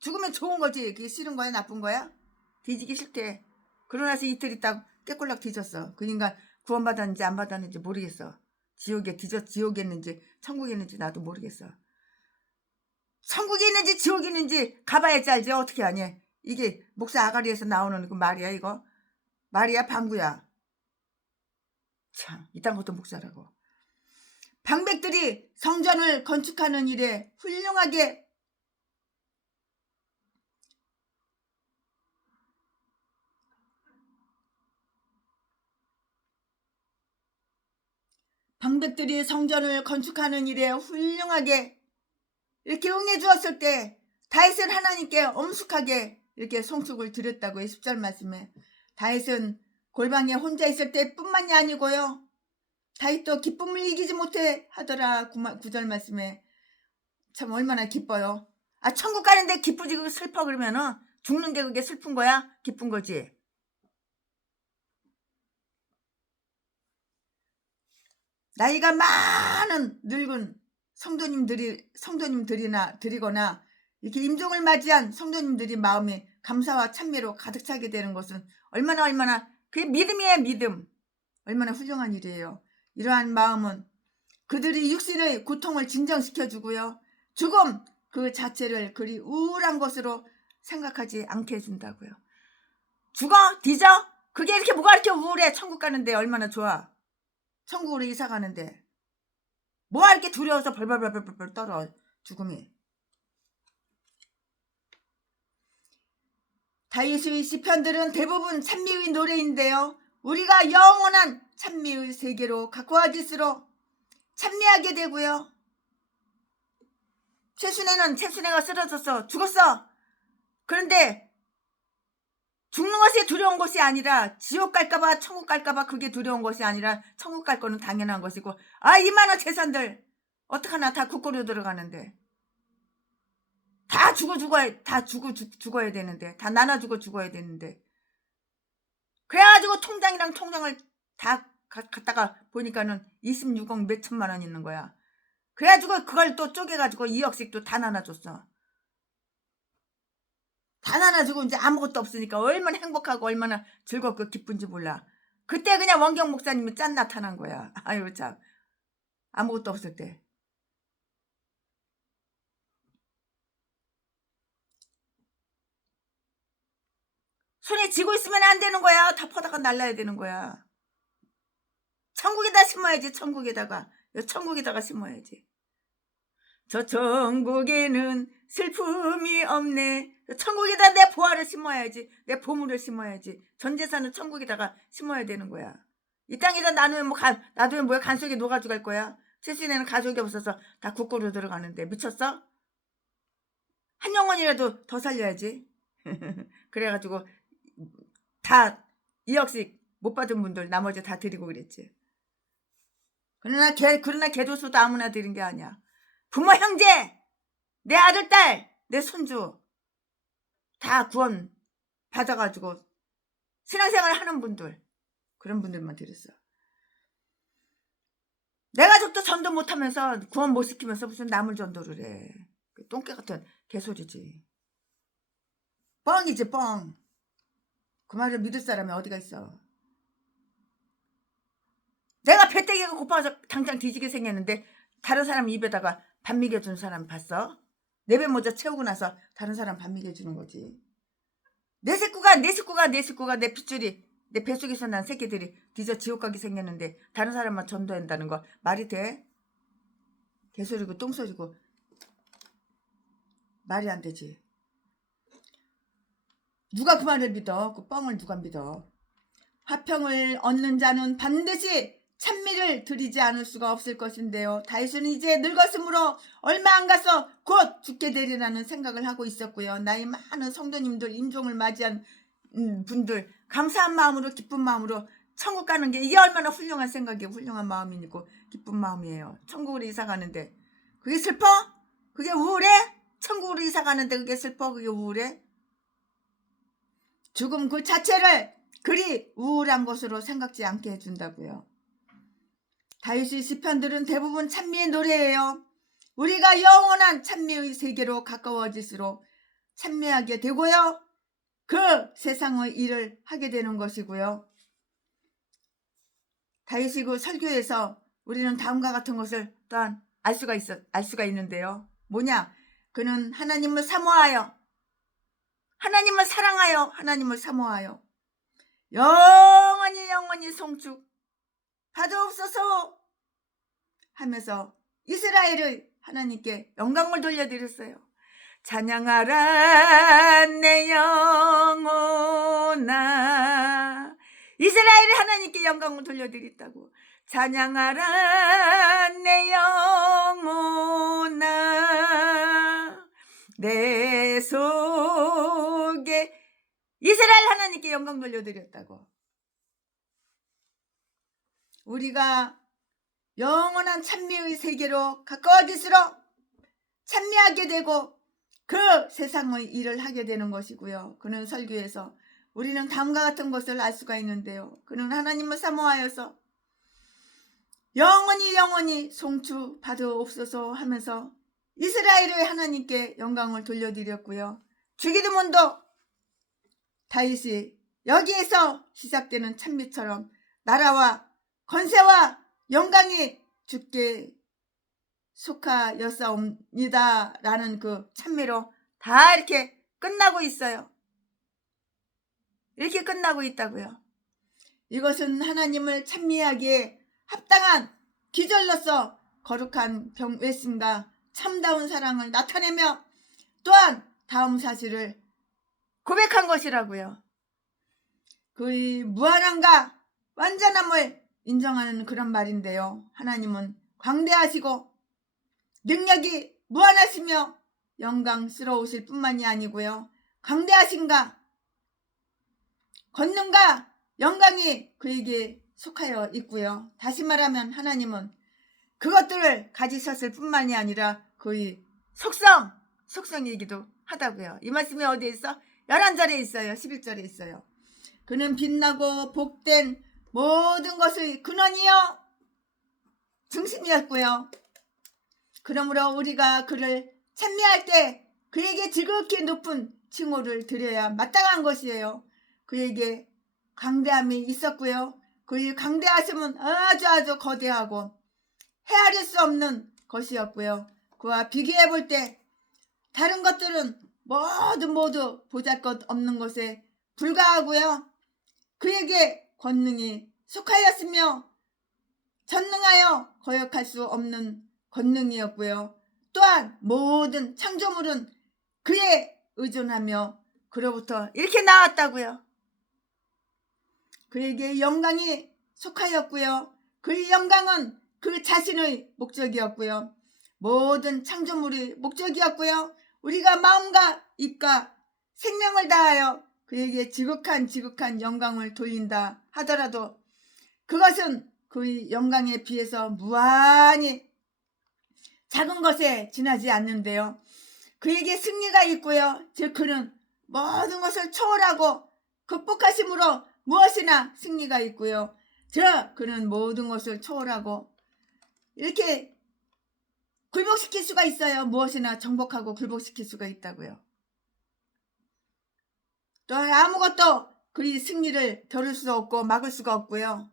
죽으면 좋은 거지. 그게 싫은 거야 나쁜 거야? 뒤지기 싫대. 그러나서 이틀 있다가 깨꼴락 뒤졌어. 그 인간 구원받았는지 안 받았는지 모르겠어. 지옥에 지옥에 있는지 천국에 있는지 나도 모르겠어. 천국에 있는지 지옥에 있는지 가봐야지 알지. 어떻게 아냐. 이게 목사 아가리에서 나오는 그 말이야 이거. 말이야 방구야. 참 이딴 것도 목사라고. 방백들이 성전을 건축하는 일에 훌륭하게 방백들이 성전을 건축하는 일에 훌륭하게 이렇게 응해 주었을 때 다윗은 하나님께 엄숙하게 이렇게 송축을 드렸다고요. 10절 말씀에. 다윗은 골방에 혼자 있을 때뿐만이 아니고요. 다윗도 기쁨을 이기지 못해 하더라. 9절 말씀에. 참 얼마나 기뻐요. 아 천국 가는데 기쁘지 그거 슬퍼 그러면은 죽는 게 그게 슬픈 거야? 기쁜 거지. 나이가 많은 늙은 성도님들이나 드리거나 이렇게 임종을 맞이한 성도님들이 마음이 감사와 찬미로 가득 차게 되는 것은 얼마나 그게 믿음이에요. 믿음. 얼마나 훌륭한 일이에요. 이러한 마음은 그들이 육신의 고통을 진정시켜주고요. 죽음 그 자체를 그리 우울한 것으로 생각하지 않게 해준다고요. 죽어? 뒤져? 그게 이렇게 뭐가 이렇게 우울해. 천국 가는데 얼마나 좋아. 천국으로 이사 가는데 뭐가 이렇게 두려워서 벌벌 떨어. 죽음이. 다윗의 시편들은 대부분 찬미의 노래인데요. 우리가 영원한 찬미의 세계로 가까워질수록 찬미하게 되고요. 최순애가 쓰러졌어. 죽었어. 그런데 죽는 것이 두려운 것이 아니라 지옥 갈까봐 천국 갈까봐 그게 두려운 것이 아니라 천국 갈 거는 당연한 것이고 아 이만한 재산들 어떡하나 다 국고로 들어가는데 다 죽어야 되는데 다 나눠주고 죽어야 되는데 그래가지고 통장이랑 통장을 다 갖다가 보니까는 26억 몇 천만 원 있는 거야. 그래가지고 그걸 또 쪼개가지고 2억씩 또 다 나눠줬어. 다 나눠주고 이제 아무것도 없으니까 얼마나 행복하고 얼마나 즐겁고 기쁜지 몰라. 그때 그냥 원경 목사님이 짠 나타난 거야. 아유 참, 아무것도 없을 때. 손에 쥐고 있으면 안 되는 거야. 다 퍼다가 날라야 되는 거야. 천국에다 심어야지. 천국에다가 심어야지. 저 천국에는 슬픔이 없네. 천국에다 내 보화를 심어야지. 내 보물을 심어야지. 전 재산은 천국에다가 심어야 되는 거야. 이 땅에다 놔두면 뭐야 간속에 녹아져 갈 거야. 최신에는 가족이 없어서 다 국고로 들어가는데 미쳤어? 한 영혼이라도 더 살려야지. 그래가지고 다 2억씩 못 받은 분들 나머지 다 드리고 그랬지. 그러나 개도수도 아무나 드린 게 아니야. 부모 형제, 내 아들 딸, 내 손주 다 구원 받아가지고 신앙생활 하는 분들, 그런 분들만 드렸어. 내 가족도 전도 못하면서 구원 못 시키면서 무슨 남을 전도를 해. 똥개 같은 개소리지. 뻥이지 뻥. 그 말을 믿을 사람이 어디가 있어. 내가 배때기가 고파서 당장 뒤지게 생겼는데 다른 사람 입에다가 밥 먹여주는 사람 봤어? 내 배 모자 채우고 나서 다른 사람 밥 먹여주는 거지. 내 식구가 내 핏줄이 내 뱃속에서 난 새끼들이 뒤져 지옥 가게 생겼는데 다른 사람만 전도한다는 거 말이 돼? 개소리고 똥소리고 말이 안 되지. 누가 그 말을 믿어? 그 뻥을 누가 믿어? 화평을 얻는 자는 반드시 찬미를 드리지 않을 수가 없을 것인데요. 다윗은 이제 늙었으므로 얼마 안 가서 곧 죽게 되리라는 생각을 하고 있었고요. 나이 많은 성도님들, 임종을 맞이한 분들 감사한 마음으로 기쁜 마음으로 천국 가는 게 이게 얼마나 훌륭한 생각이고 훌륭한 마음이고 기쁜 마음이에요. 천국으로 이사 가는데 그게 슬퍼? 그게 우울해? 천국으로 이사 가는데 그게 슬퍼? 그게 우울해? 죽음 그 자체를 그리 우울한 것으로 생각지 않게 해준다고요. 다윗의 시편들은 대부분 찬미의 노래예요. 우리가 영원한 찬미의 세계로 가까워질수록 찬미하게 되고요. 그 세상의 일을 하게 되는 것이고요. 다윗이 그 설교에서 우리는 다음과 같은 것을 또한 알 수가 있는데요. 뭐냐? 그는 하나님을 사모하여, 하나님을 사랑하여, 하나님을 사모하여 영원히 송축 받아옵소서 하면서 이스라엘을 하나님께 영광을 돌려드렸어요. 찬양하라 내 영혼아. 이스라엘이 하나님께 영광을 돌려드렸다고. 찬양하라 내 영혼아. 내 속에 이스라엘 하나님께 영광 돌려드렸다고. 우리가 영원한 찬미의 세계로 가까워질수록 찬미하게 되고 그 세상의 일을 하게 되는 것이고요. 그는 설교에서 우리는 다음과 같은 것을 알 수가 있는데요. 그는 하나님을 사모하여서 영원히 송축 받아옵소서 하면서 이스라엘의 하나님께 영광을 돌려드렸고요. 주기도문도 다윗이 여기에서 시작되는 찬미처럼 나라와 권세와 영광이 주께 속하였사옵니다 라는 그 찬미로 다 이렇게 끝나고 있어요. 이렇게 끝나고 있다고요. 이것은 하나님을 찬미하기에 합당한 기절로서 거룩한 외심과 참다운 사랑을 나타내며 또한 다음 사실을 고백한 것이라고요. 그의 무한함과 완전함을 인정하는 그런 말인데요. 하나님은 광대하시고 능력이 무한하시며 영광스러우실 뿐만이 아니고요. 광대하신가 권능과 영광이 그에게 속하여 있고요. 다시 말하면 하나님은 그것들을 가지셨을 뿐만이 아니라 그의 속성이기도 하다고요. 이 말씀이 어디에 있어? 11절에 있어요. 11절에 있어요. 그는 빛나고 복된 모든 것의 근원이요 중심이었고요. 그러므로 우리가 그를 찬미할 때 그에게 지극히 높은 칭호를 드려야 마땅한 것이에요. 그에게 강대함이 있었고요. 그의 강대하심은 아주 거대하고 헤아릴 수 없는 것이었고요. 그와 비교해 볼 때 다른 것들은 모두 보잘것없는 것에 불과하고요. 그에게 권능이 속하였으며 전능하여 거역할 수 없는 권능이었고요. 또한 모든 창조물은 그에 의존하며 그로부터 이렇게 나왔다고요. 그에게 영광이 속하였고요. 그의 영광은 그 자신의 목적이었고요. 모든 창조물의 목적이었고요. 우리가 마음과 입과 생명을 다하여 그에게 지극한 영광을 돌린다 하더라도 그것은 그의 영광에 비해서 무한히 작은 것에 지나지 않는데요. 그에게 승리가 있고요. 즉 그는 모든 것을 초월하고 극복하심으로 무엇이나 승리가 있고요. 즉 그는 모든 것을 초월하고 이렇게 굴복시킬 수가 있어요. 무엇이나 정복하고 굴복시킬 수가 있다고요. 또 아무것도 그의 승리를 겨룰 수 없고 막을 수가 없고요.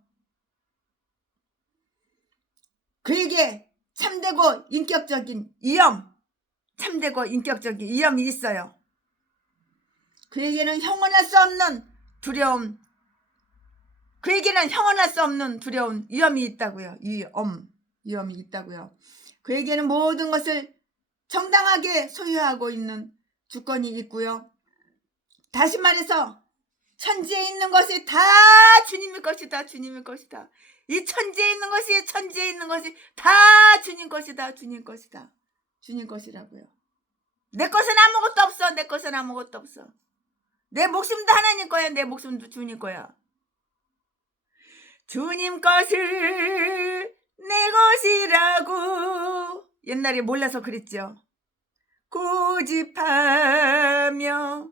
그에게 참되고 인격적인 위엄이 있어요. 그에게는 형언할 수 없는 두려움, 위엄이 있다고요. 위엄이 있다고요. 그에게는 모든 것을 정당하게 소유하고 있는 주권이 있고요. 다시 말해서 천지에 있는 것이 다 주님의 것이다. 이 천지에 있는 것이 다 주님 것이라고요. 내 것은 아무것도 없어. 내 목숨도 하나님 거야. 내 목숨도 주님 거야. 주님 것을 내 것이라고 옛날에 몰라서 그랬죠. 고집하며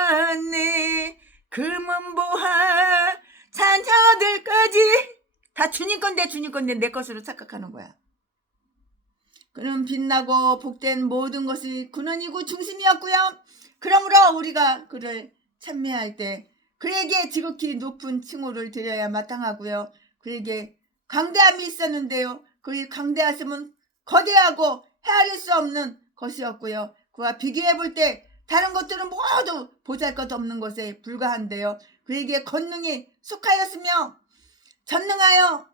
살아왔네. 금은보화 자녀들까지 다 주님 건데 내 것으로 착각하는 거야. 그는 빛나고 복된 모든 것이 근원이고 중심이었고요. 그러므로 우리가 그를 찬미할 때 그에게 지극히 높은 칭호를 드려야 마땅하고요. 그에게 강대함이 있었는데요. 그의 강대하심은 거대하고 헤아릴 수 없는 것이었고요. 그와 비교해 볼 때 다른 것들은 모두 보잘것없는 것에 불과한데요. 그에게 권능이 속하였으며 전능하여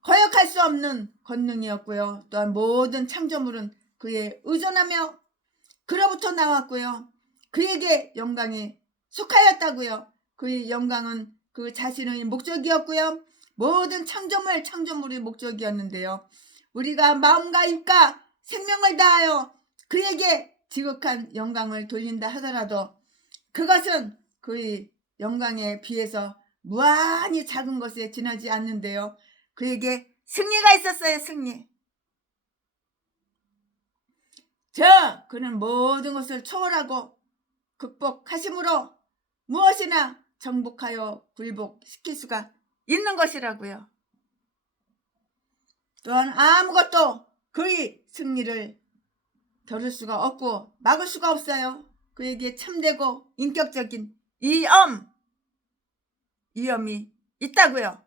거역할 수 없는 권능이었고요. 또한 모든 창조물은 그에 의존하며 그로부터 나왔고요. 그에게 영광이 속하였다고요. 그의 영광은 그 자신의 목적이었고요. 모든 창조물의 목적이었는데요. 우리가 마음과 입과 생명을 다하여 그에게 지극한 영광을 돌린다 하더라도 그것은 그의 영광에 비해서 무한히 작은 것에 지나지 않는데요. 그에게 승리가 있었어요. 승리. 그는 모든 것을 초월하고 극복하심으로 무엇이나 정복하여 굴복시킬 수가 있는 것이라고요. 또한 아무것도 그의 승리를 겨룰 수가 없고 막을 수가 없어요. 그에게 참되고 인격적인 위엄이 있다고요.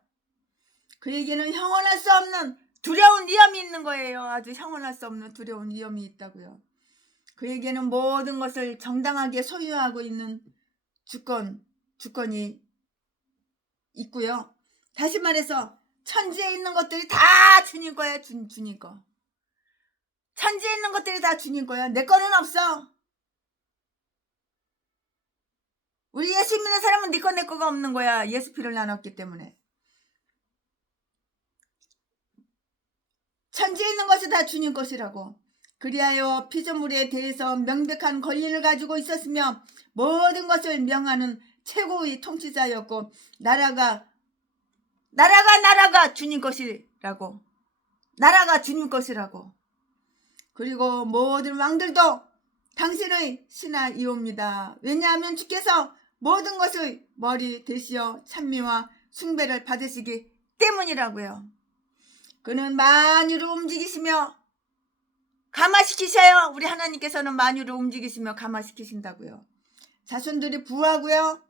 그에게는 형언할 수 없는 두려운 위엄이 있는 거예요. 아주 형언할 수 없는 두려운 위엄이 있다고요. 그에게는 모든 것을 정당하게 소유하고 있는 주권이 있고요. 다시 말해서 천지에 있는 것들이 다 주님 거야. 주님 거. 천지에 있는 것들이 다 주님 거야. 내 거는 없어. 우리 예수 믿는 사람은 네 거 내 거가 없는 거야. 예수 피를 나눴기 때문에. 천지에 있는 것이 다 주님 것이라고. 그리하여 피조물에 대해서 명백한 권리를 가지고 있었으며 모든 것을 명하는 최고의 통치자였고 나라가 주님 것이라고. 나라가 주님 것이라고. 그리고 모든 왕들도 당신의 신하이옵니다. 왜냐하면 주께서 모든 것의 머리 되시어 찬미와 숭배를 받으시기 때문이라고요. 그는 만유를 움직이시며 감화시키셔요. 우리 하나님께서는 만유를 움직이시며 감화시키신다고요. 자손들이 부하고요.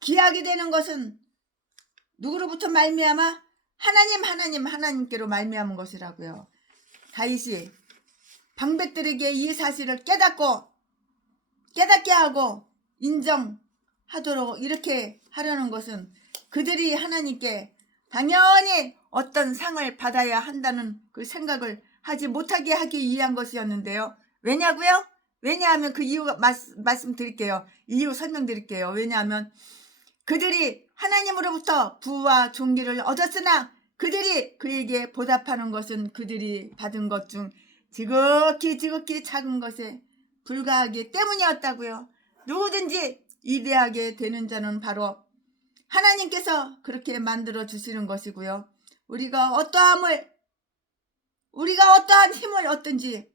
기하게 되는 것은 누구로부터 말미암아? 하나님께로 말미암은 것이라고요. 다윗이 방백들에게 이 사실을 깨닫게 하고 인정하도록 이렇게 하려는 것은 그들이 하나님께 당연히 어떤 상을 받아야 한다는 그 생각을 하지 못하게 하기 위한 것이었는데요. 왜냐고요? 왜냐하면 그 이유 말씀드릴게요. 이유 설명드릴게요. 왜냐하면 그들이 하나님으로부터 부와 존귀를 얻었으나 그들이 그에게 보답하는 것은 그들이 받은 것 중 지극히 작은 것에 불과하기 때문이었다고요. 누구든지 위대하게 되는 자는 바로 하나님께서 그렇게 만들어 주시는 것이고요. 우리가 어떠한 힘을 얻든지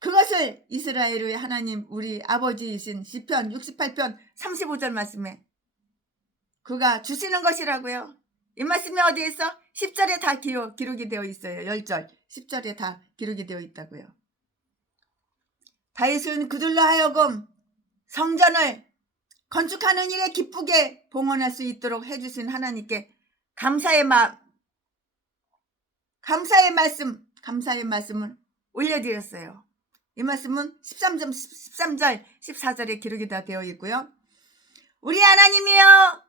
그것을 이스라엘의 하나님 우리 아버지이신 시편 68편 35절 말씀에 그가 주시는 것이라고요. 이 말씀이 어디에 있어? 10절에 다 기록이 되어 있어요. 10절 10절에 다 기록이 되어 있다고요. 다윗은 그들로 하여금 성전을 건축하는 일에 기쁘게 봉헌할 수 있도록 해주신 하나님께 감사의 말씀을 올려드렸어요. 이 말씀은 13절 14절에 기록이 다 되어 있고요. 우리 하나님이여,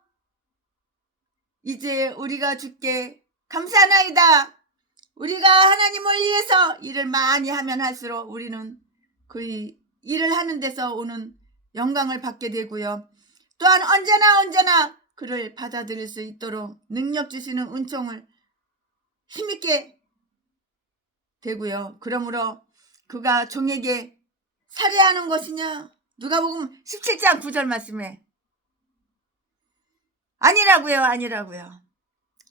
이제 우리가 주께 감사하나이다. 우리가 하나님을 위해서 일을 많이 하면 할수록 우리는 그 일을 하는 데서 오는 영광을 받게 되고요. 또한 언제나 그를 받아들일 수 있도록 능력 주시는 은총을 힘있게 되고요. 그러므로 그가 종에게 살해하는 것이냐? 누가복음 17장 9절 말씀에 아니라고요.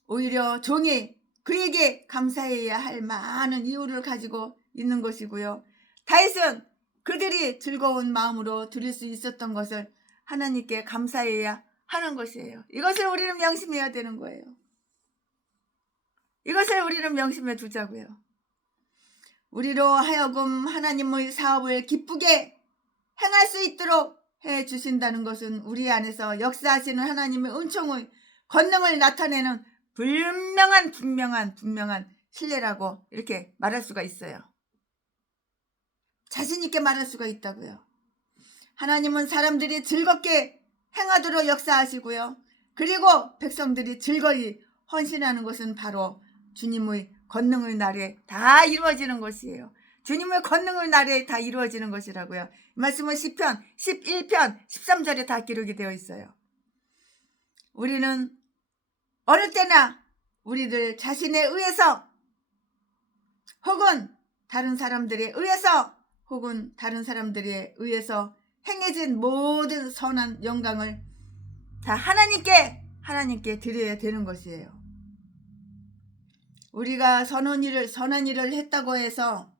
오히려 종이 그에게 감사해야 할 많은 이유를 가지고 있는 것이고요. 다윗은 그들이 즐거운 마음으로 드릴 수 있었던 것을 하나님께 감사해야 하는 것이에요. 이것을 우리는 명심해야 되는 거예요. 이것을 우리는 명심해 두자고요. 우리로 하여금 하나님의 사업을 기쁘게 행할 수 있도록 해 주신다는 것은 우리 안에서 역사하시는 하나님의 은총의 권능을 나타내는 분명한 신뢰라고 이렇게 말할 수가 있어요. 자신 있게 말할 수가 있다고요. 하나님은 사람들이 즐겁게 행하도록 역사하시고요. 그리고 백성들이 즐거이 헌신하는 것은 바로 주님의 권능의 날에 다 이루어지는 것이에요. 주님의 권능의 날에 다 이루어지는 것이라고요. 이 말씀은 시편 11편 13절에 다 기록이 되어 있어요. 우리는 어느 때나 우리들 자신에 의해서 혹은 다른 사람들에 의해서 혹은 다른 사람들에 의해서 행해진 모든 선한 영광을 다 하나님께 드려야 되는 것이에요. 우리가 선한 일을 했다고 해서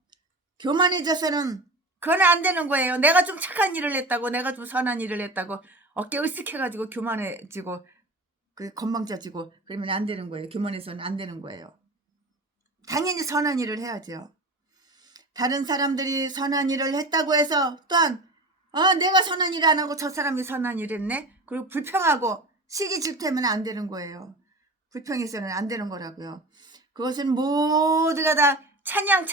교만해져서는 그건 안 되는 거예요. 내가 좀 착한 일을 했다고, 내가 좀 선한 일을 했다고 어깨 으쓱해가지고 교만해지고 건방져지고 그러면 안 되는 거예요. 교만해서는 안 되는 거예요. 당연히 선한 일을 해야죠. 다른 사람들이 선한 일을 했다고 해서 또한 내가 선한 일 안 하고 저 사람이 선한 일 했네? 그리고 불평하고 시기 질투하면 안 되는 거예요. 불평해서는 안 되는 거라고요. 그것은 모두가 다 찬양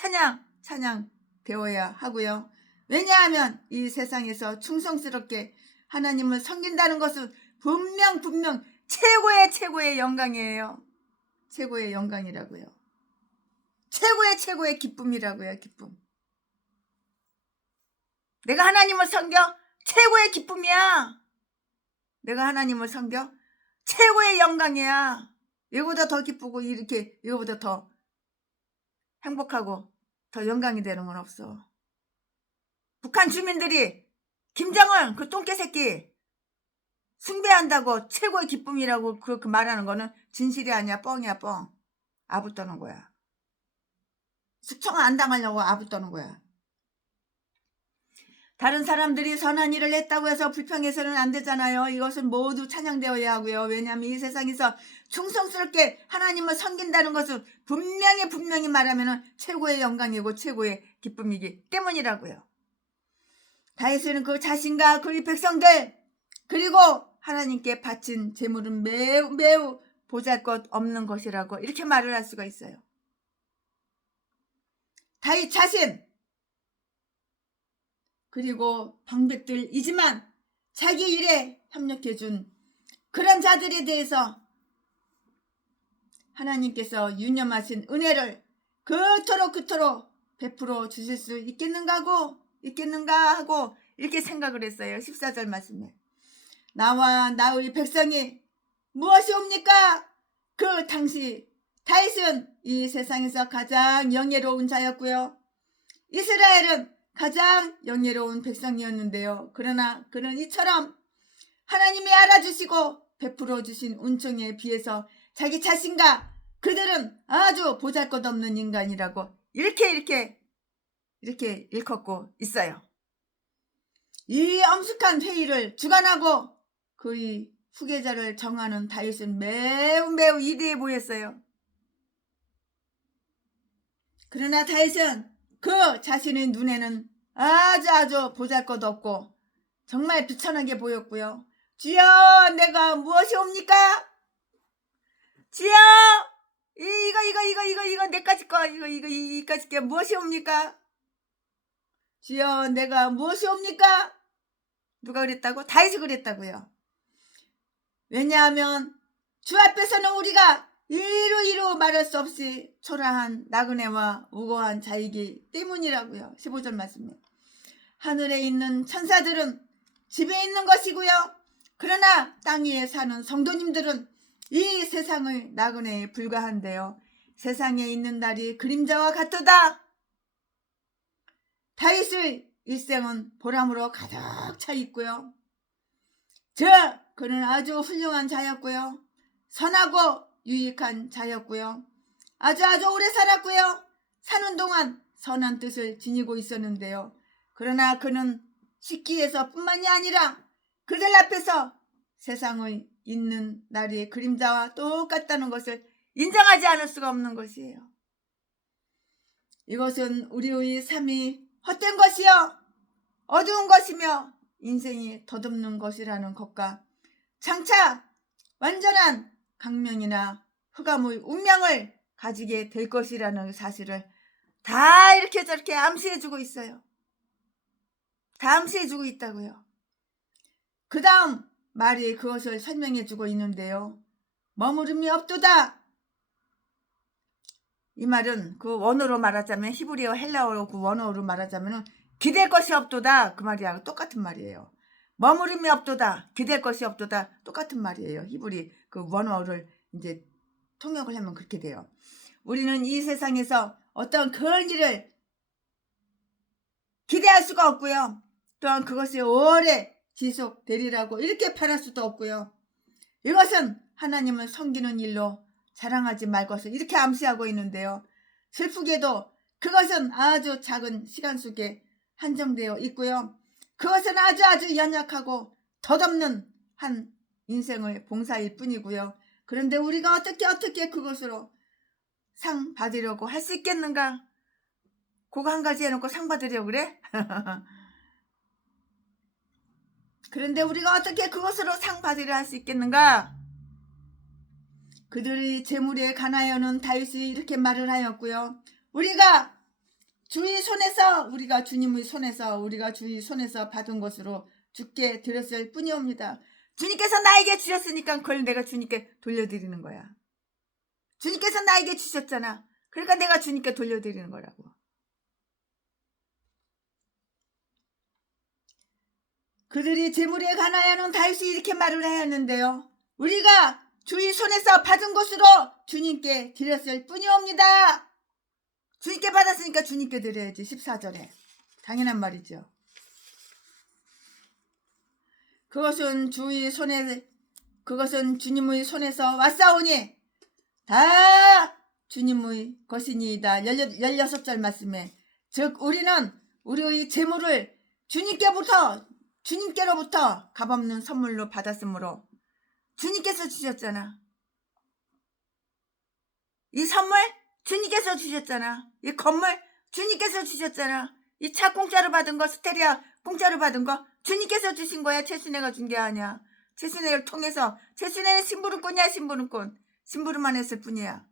되어야 하고요. 왜냐하면 이 세상에서 충성스럽게 하나님을 섬긴다는 것은 분명 최고의 영광이에요. 최고의 영광이라고요. 최고의 기쁨이라고요. 기쁨. 내가 하나님을 섬겨 최고의 기쁨이야. 내가 하나님을 섬겨 최고의 영광이야. 이거보다 더 기쁘고 이거보다 더 행복하고 더 영광이 되는 건 없어. 북한 주민들이 김정은 그 똥개 새끼 숭배한다고 최고의 기쁨이라고 그렇게 말하는 거는 진실이 아니야. 뻥이야. 뻥. 아부 떠는 거야. 숙청 안 당하려고 아부 떠는 거야. 다른 사람들이 선한 일을 했다고 해서 불평해서는 안 되잖아요. 이것은 모두 찬양되어야 하고요. 왜냐하면 이 세상에서 충성스럽게 하나님을 섬긴다는 것은 분명히 말하면 최고의 영광이고 최고의 기쁨이기 때문이라고요. 다윗은 그 자신과 그의 백성들 그리고 하나님께 바친 제물은 매우 보잘것없는 것이라고 이렇게 말을 할 수가 있어요. 다윗 자신 그리고 방백들이지만 자기 일에 협력해준 그런 자들에 대해서 하나님께서 유념하신 은혜를 그토록 베풀어 주실 수 있겠는가 하고 이렇게 생각을 했어요. 14절 말씀에 나와 나의 백성이 무엇이옵니까? 그 당시 다윗은 이 세상에서 가장 영예로운 자였고요. 이스라엘은 가장 영예로운 백성이었는데요. 그러나 그는 이처럼 하나님이 알아주시고 베풀어 주신 은총에 비해서 자기 자신과 그들은 아주 보잘것없는 인간이라고 이렇게 일컫고 있어요. 이 엄숙한 회의를 주관하고 그의 후계자를 정하는 다윗은 매우 위대해 보였어요. 그러나 다윗은 그 자신의 눈에는 아주 보잘것없고 정말 비천하게 보였고요. 주여 내가 무엇이옵니까? 주여 이거 내까지 거 이까지 게 무엇이옵니까? 주여 내가 무엇이옵니까? 누가 그랬다고? 다윗이 그랬다고요. 왜냐하면 주 앞에서는 우리가 이루 말할 수 없이 초라한 나그네와 우고한 자이기 때문이라고요. 15절 말씀에 하늘에 있는 천사들은 집에 있는 것이고요. 그러나 땅 위에 사는 성도님들은 이 세상의 나그네에 불과한데요. 세상에 있는 날이 그림자와 같도다. 다윗의 일생은 보람으로 가득 차 있고요. 그는 아주 훌륭한 자였고요. 선하고 유익한 자였고요. 아주 오래 살았고요. 사는 동안 선한 뜻을 지니고 있었는데요. 그러나 그는 식기에서 뿐만이 아니라 그들 앞에서 세상의 있는 날이 그림자와 똑같다는 것을 인정하지 않을 수가 없는 것이에요. 이것은 우리의 삶이 헛된 것이요 어두운 것이며 인생이 덧없는 것이라는 것과 장차 완전한 강명이나 흑암의 운명을 가지게 될 것이라는 사실을 다 이렇게 저렇게 암시해주고 있어요. 다 암시해주고 있다고요. 그 다음 말이 그것을 설명해주고 있는데요. 머무름이 없도다. 이 말은 그 원어로 말하자면 히브리어 헬라어로 그 원어로 말하자면 기댈 것이 없도다 그 말이랑 똑같은 말이에요. 머무름이 없도다 기댈 것이 없도다 똑같은 말이에요. 히브리 그 원어를 이제 통역을 하면 그렇게 돼요. 우리는 이 세상에서 어떤 그런 일을 기대할 수가 없고요. 또한 그것이 오래 지속되리라고 이렇게 바랄 수도 없고요. 이것은 하나님을 섬기는 일로 자랑하지 말 것을 이렇게 암시하고 있는데요. 슬프게도 그것은 아주 작은 시간 속에 한정되어 있고요. 그것은 아주 연약하고 덧없는 한 인생의 봉사일 뿐이고요. 그런데 우리가 어떻게 그것으로 상 받으려고 할 수 있겠는가? 그거 한 가지 해놓고 상 받으려고 그래? 그런데 우리가 어떻게 그것으로 상 받으려 할 수 있겠는가? 그들의 재물에 관하여는 다윗이 이렇게 말을 하였고요. 우리가 주의 손에서 우리가 주님의 손에서 우리가 주의 손에서 받은 것으로 주께 드렸을 뿐이옵니다. 주님께서 나에게 주셨으니까 그걸 내가 주님께 돌려드리는 거야. 주님께서 나에게 주셨잖아. 그러니까 내가 주님께 돌려드리는 거라고. 그들이 재물에 관하여는 다윗이 이렇게 말을 하였는데요. 우리가 주의 손에서 받은 것으로 주님께 드렸을 뿐이옵니다. 주님께 받았으니까 주님께 드려야지. 14절에 당연한 말이죠. 그것은 주님의 손에서 왔사오니 다 주님의 것이니이다. 16절 말씀에 즉 우리는 우리의 재물을 주님께로부터 값없는 선물로 받았으므로 주님께서 주셨잖아. 이 선물 주님께서 주셨잖아. 이 건물 주님께서 주셨잖아. 이 차 공짜로 받은 거, 스테리아 공짜로 받은 거 주님께서 주신 거야. 최순애가 준 게 아니야. 최순애를 통해서. 최순애는 심부름꾼이야. 심부름만 했을 뿐이야.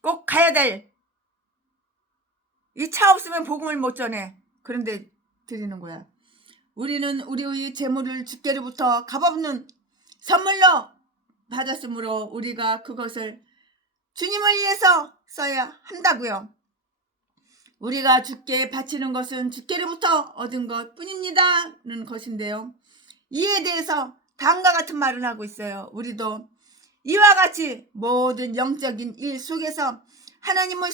꼭 가야 될. 이 차 없으면 복음을 못 전해. 그런데 드리는 거야. 우리는 우리의 재물을 주께로부터 값없는 선물로 받았으므로 우리가 그것을 주님을 위해서 써야 한다고요. 우리가 주께 바치는 것은 주께로부터 얻은 것 뿐입니다는 것인데요. 이에 대해서 다음과 같은 말을 하고 있어요. 우리도 이와 같이 모든 영적인 일 속에서 하나님의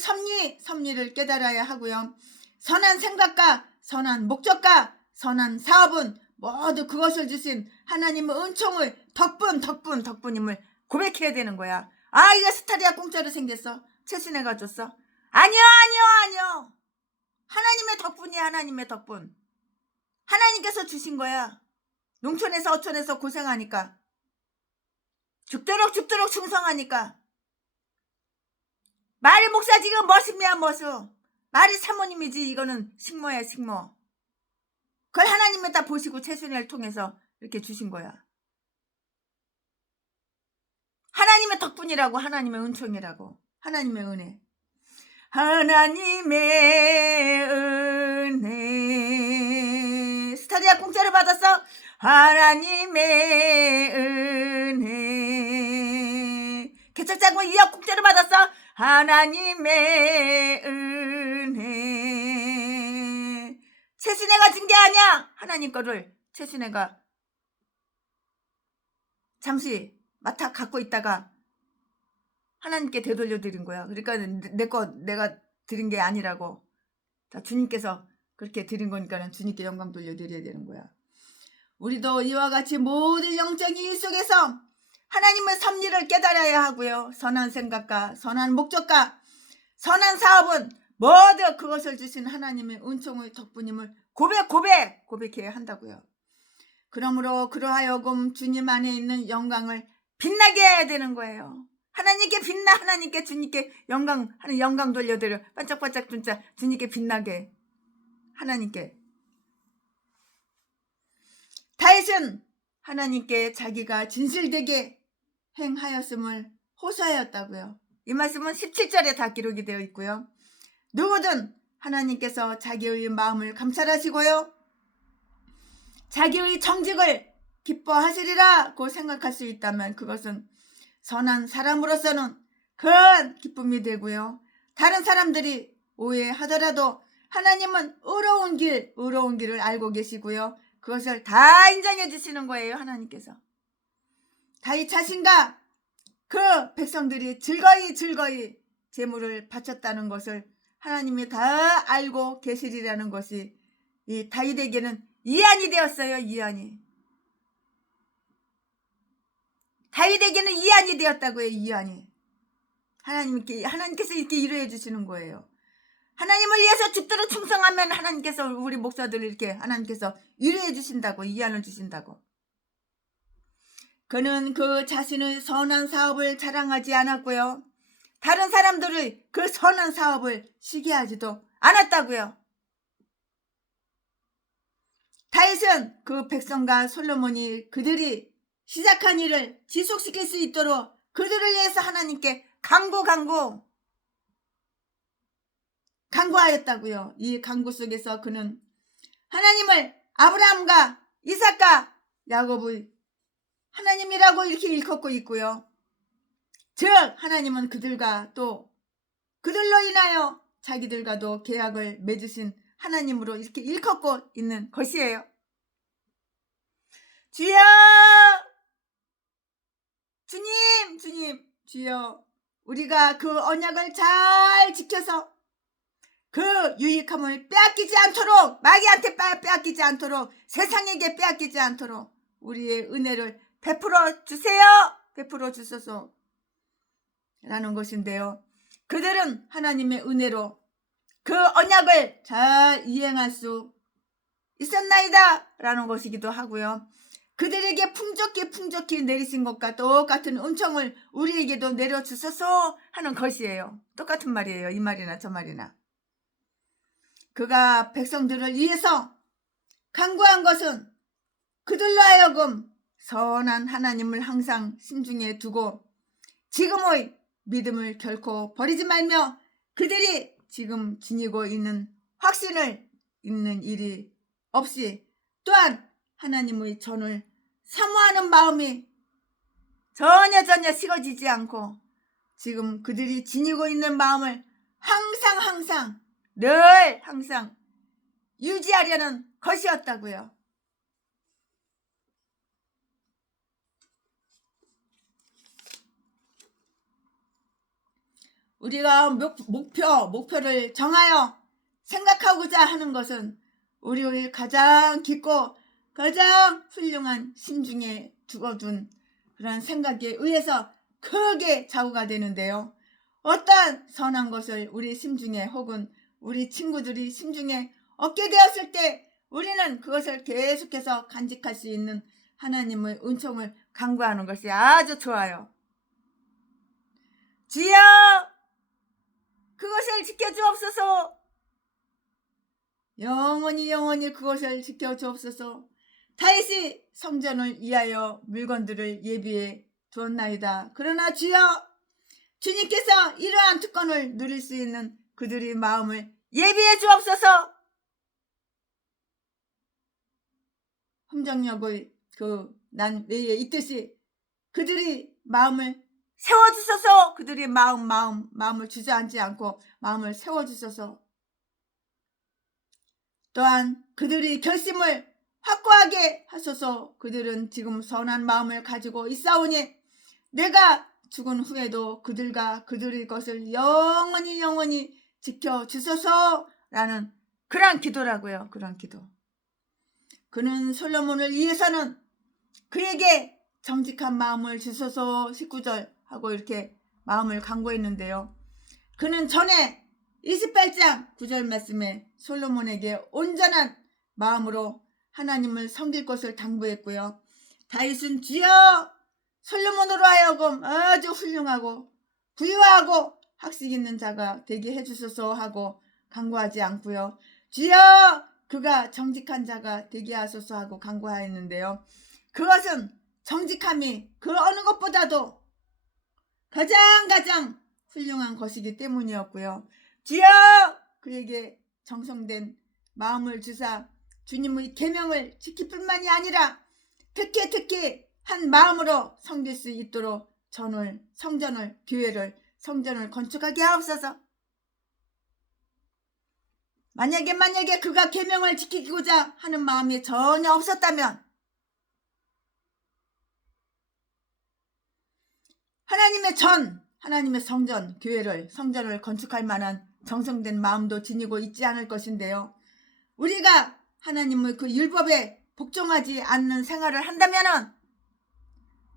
섭리를 깨달아야 하고요. 선한 생각과 선한 목적과 선한 사업은 모두 그것을 주신 하나님의 은총의 덕분임을 고백해야 되는 거야. 아, 이거 스타리아 공짜로 생겼어. 최순애가 줬어. 아니요. 하나님의 덕분이야. 하나님의 덕분. 하나님께서 주신 거야. 농촌에서 어촌에서 고생하니까. 죽도록 충성하니까. 말이 목사 지금 머슴이야 머슴. 말이 사모님이지. 이거는 식모야 식모. 그걸 하나님이 다 보시고 최순애를 통해서 이렇게 주신 거야. 하나님의 덕분이라고. 하나님의 은총이라고. 하나님의 은혜. 하나님의 은혜. 스타리아 공짜로 받았어. 하나님의 은혜. 개척장군 2억 공짜로 받았어. 하나님의 은혜. 최순애가 준 게 아니야. 하나님 거를 최순애가 잠시 맡아 갖고 있다가 하나님께 되돌려 드린 거야. 그러니까 내가 드린 게 아니라고. 다 주님께서 그렇게 드린 거니까는 주님께 영광 돌려드려야 되는 거야. 우리도 이와 같이 모든 영적인 일 속에서 하나님의 섭리를 깨달아야 하고요. 선한 생각과 선한 목적과 선한 사업은 모두 그것을 주신 하나님의 은총의 덕분임을 고백해야 한다고요. 그러므로 그러하여금 주님 안에 있는 영광을 빛나게 해야 되는 거예요. 하나님께 빛나. 하나님께 주님께 영광 돌려드려. 반짝반짝 진짜 주님께 빛나게. 하나님께. 다윗은 하나님께 자기가 진실되게 행하였음을 호소하였다고요. 이 말씀은 17절에 다 기록이 되어 있고요. 누구든 하나님께서 자기의 마음을 감찰하시고요. 자기의 정직을 기뻐하시리라고 생각할 수 있다면 그것은 선한 사람으로서는 큰 기쁨이 되고요. 다른 사람들이 오해하더라도 하나님은 의로운 길을 알고 계시고요. 그것을 다 인정해 주시는 거예요. 하나님께서. 다윗 자신과 그 백성들이 즐거이 제물을 바쳤다는 것을 하나님이 다 알고 계시리라는 것이 이 다윗에게는 이안이 되었어요. 이안이. 다윗에게는 이안이 되었다고요. 이안이. 하나님께서 이렇게 이루어 주시는 거예요. 하나님을 위해서 죽도록 충성하면 하나님께서 우리 목사들을 이렇게 하나님께서 이루어 주신다고. 이안을 주신다고. 그는 그 자신의 선한 사업을 자랑하지 않았고요. 다른 사람들의 그 선한 사업을 시기하지도 않았다고요. 다윗은 그 백성과 솔로몬이 그들이 시작한 일을 지속시킬 수 있도록 그들을 위해서 하나님께 간구하였다고요. 이 간구 속에서 그는 하나님을 아브라함과 이삭과 야곱의 하나님이라고 이렇게 일컫고 있고요. 즉 하나님은 그들과 또 그들로 인하여 자기들과도 계약을 맺으신 하나님으로 이렇게 일컫고 있는 것이에요. 주여, 주님, 주여, 우리가 그 언약을 잘 지켜서 그 유익함을 빼앗기지 않도록, 마귀한테 빼앗기지 않도록, 세상에게 빼앗기지 않도록 우리의 은혜를 베풀어 주세요. 베풀어 주소서 라는 것인데요. 그들은 하나님의 은혜로 그 언약을 잘 이행할 수 있었나이다 라는 것이기도 하고요. 그들에게 풍족히 내리신 것과 똑같은 은총을 우리에게도 내려주소서 하는 것이에요. 똑같은 말이에요. 이 말이나 저 말이나. 그가 백성들을 위해서 간구한 것은 그들로 하여금 선한 하나님을 항상 심중에 두고 지금의 믿음을 결코 버리지 말며 그들이 지금 지니고 있는 확신을 잊는 일이 없이 또한 하나님의 전을 사모하는 마음이 전혀 식어지지 않고 지금 그들이 지니고 있는 마음을 항상 늘 항상 유지하려는 것이었다고요. 우리가 목표를 정하여 생각하고자 하는 것은 우리의 가장 깊고 가장 훌륭한 심중에 두어둔 그런 생각에 의해서 크게 좌우가 되는데요. 어떠한 선한 것을 우리 심중에 혹은 우리 친구들이 심중에 얻게 되었을 때 우리는 그것을 계속해서 간직할 수 있는 하나님의 은총을 간구하는 것이 아주 좋아요. 주여 그것을 지켜주옵소서. 영원히 그것을 지켜주옵소서. 다윗이 성전을 위하여 물건들을 예비해 두었나이다. 그러나 주여 주님께서 이러한 특권을 누릴 수 있는 그들의 마음을 예비해 주옵소서. 흠정역의 난 외에 있듯이 그들의 마음을 세워주소서. 그들의 마음을 주저앉지 않고 마음을 세워주소서. 또한 그들의 결심을 확고하게 하소서. 그들은 지금 선한 마음을 가지고 있사오니 내가 죽은 후에도 그들과 그들의 것을 영원히 지켜주소서라는 그런 기도라고요. 그런 기도. 그는 솔로몬을 위해서는 그에게 정직한 마음을 주소서 19절 하고 이렇게 마음을 간구했는데요. 그는 전에 28장 9절 말씀에 솔로몬에게 온전한 마음으로 하나님을 섬길 것을 당부했고요. 다윗은 주여 솔로몬으로 하여금 아주 훌륭하고 부유하고 학식 있는 자가 되게 해주소서 하고 간구하지 않고요. 주여 그가 정직한 자가 되게 하소서 하고 간구하였는데요. 그것은 정직함이 그 어느 것보다도 가장 훌륭한 것이기 때문이었고요. 주여 그에게 정성된 마음을 주사 주님의 계명을 지킬 뿐만이 아니라 특히 한 마음으로 섬길 수 있도록 성전을 교회를 성전을 건축하게 하옵소서. 만약에 그가 계명을 지키고자 하는 마음이 전혀 없었다면 하나님의 성전, 성전을 건축할 만한 정성된 마음도 지니고 있지 않을 것인데요. 우리가 하나님의 그 율법에 복종하지 않는 생활을 한다면은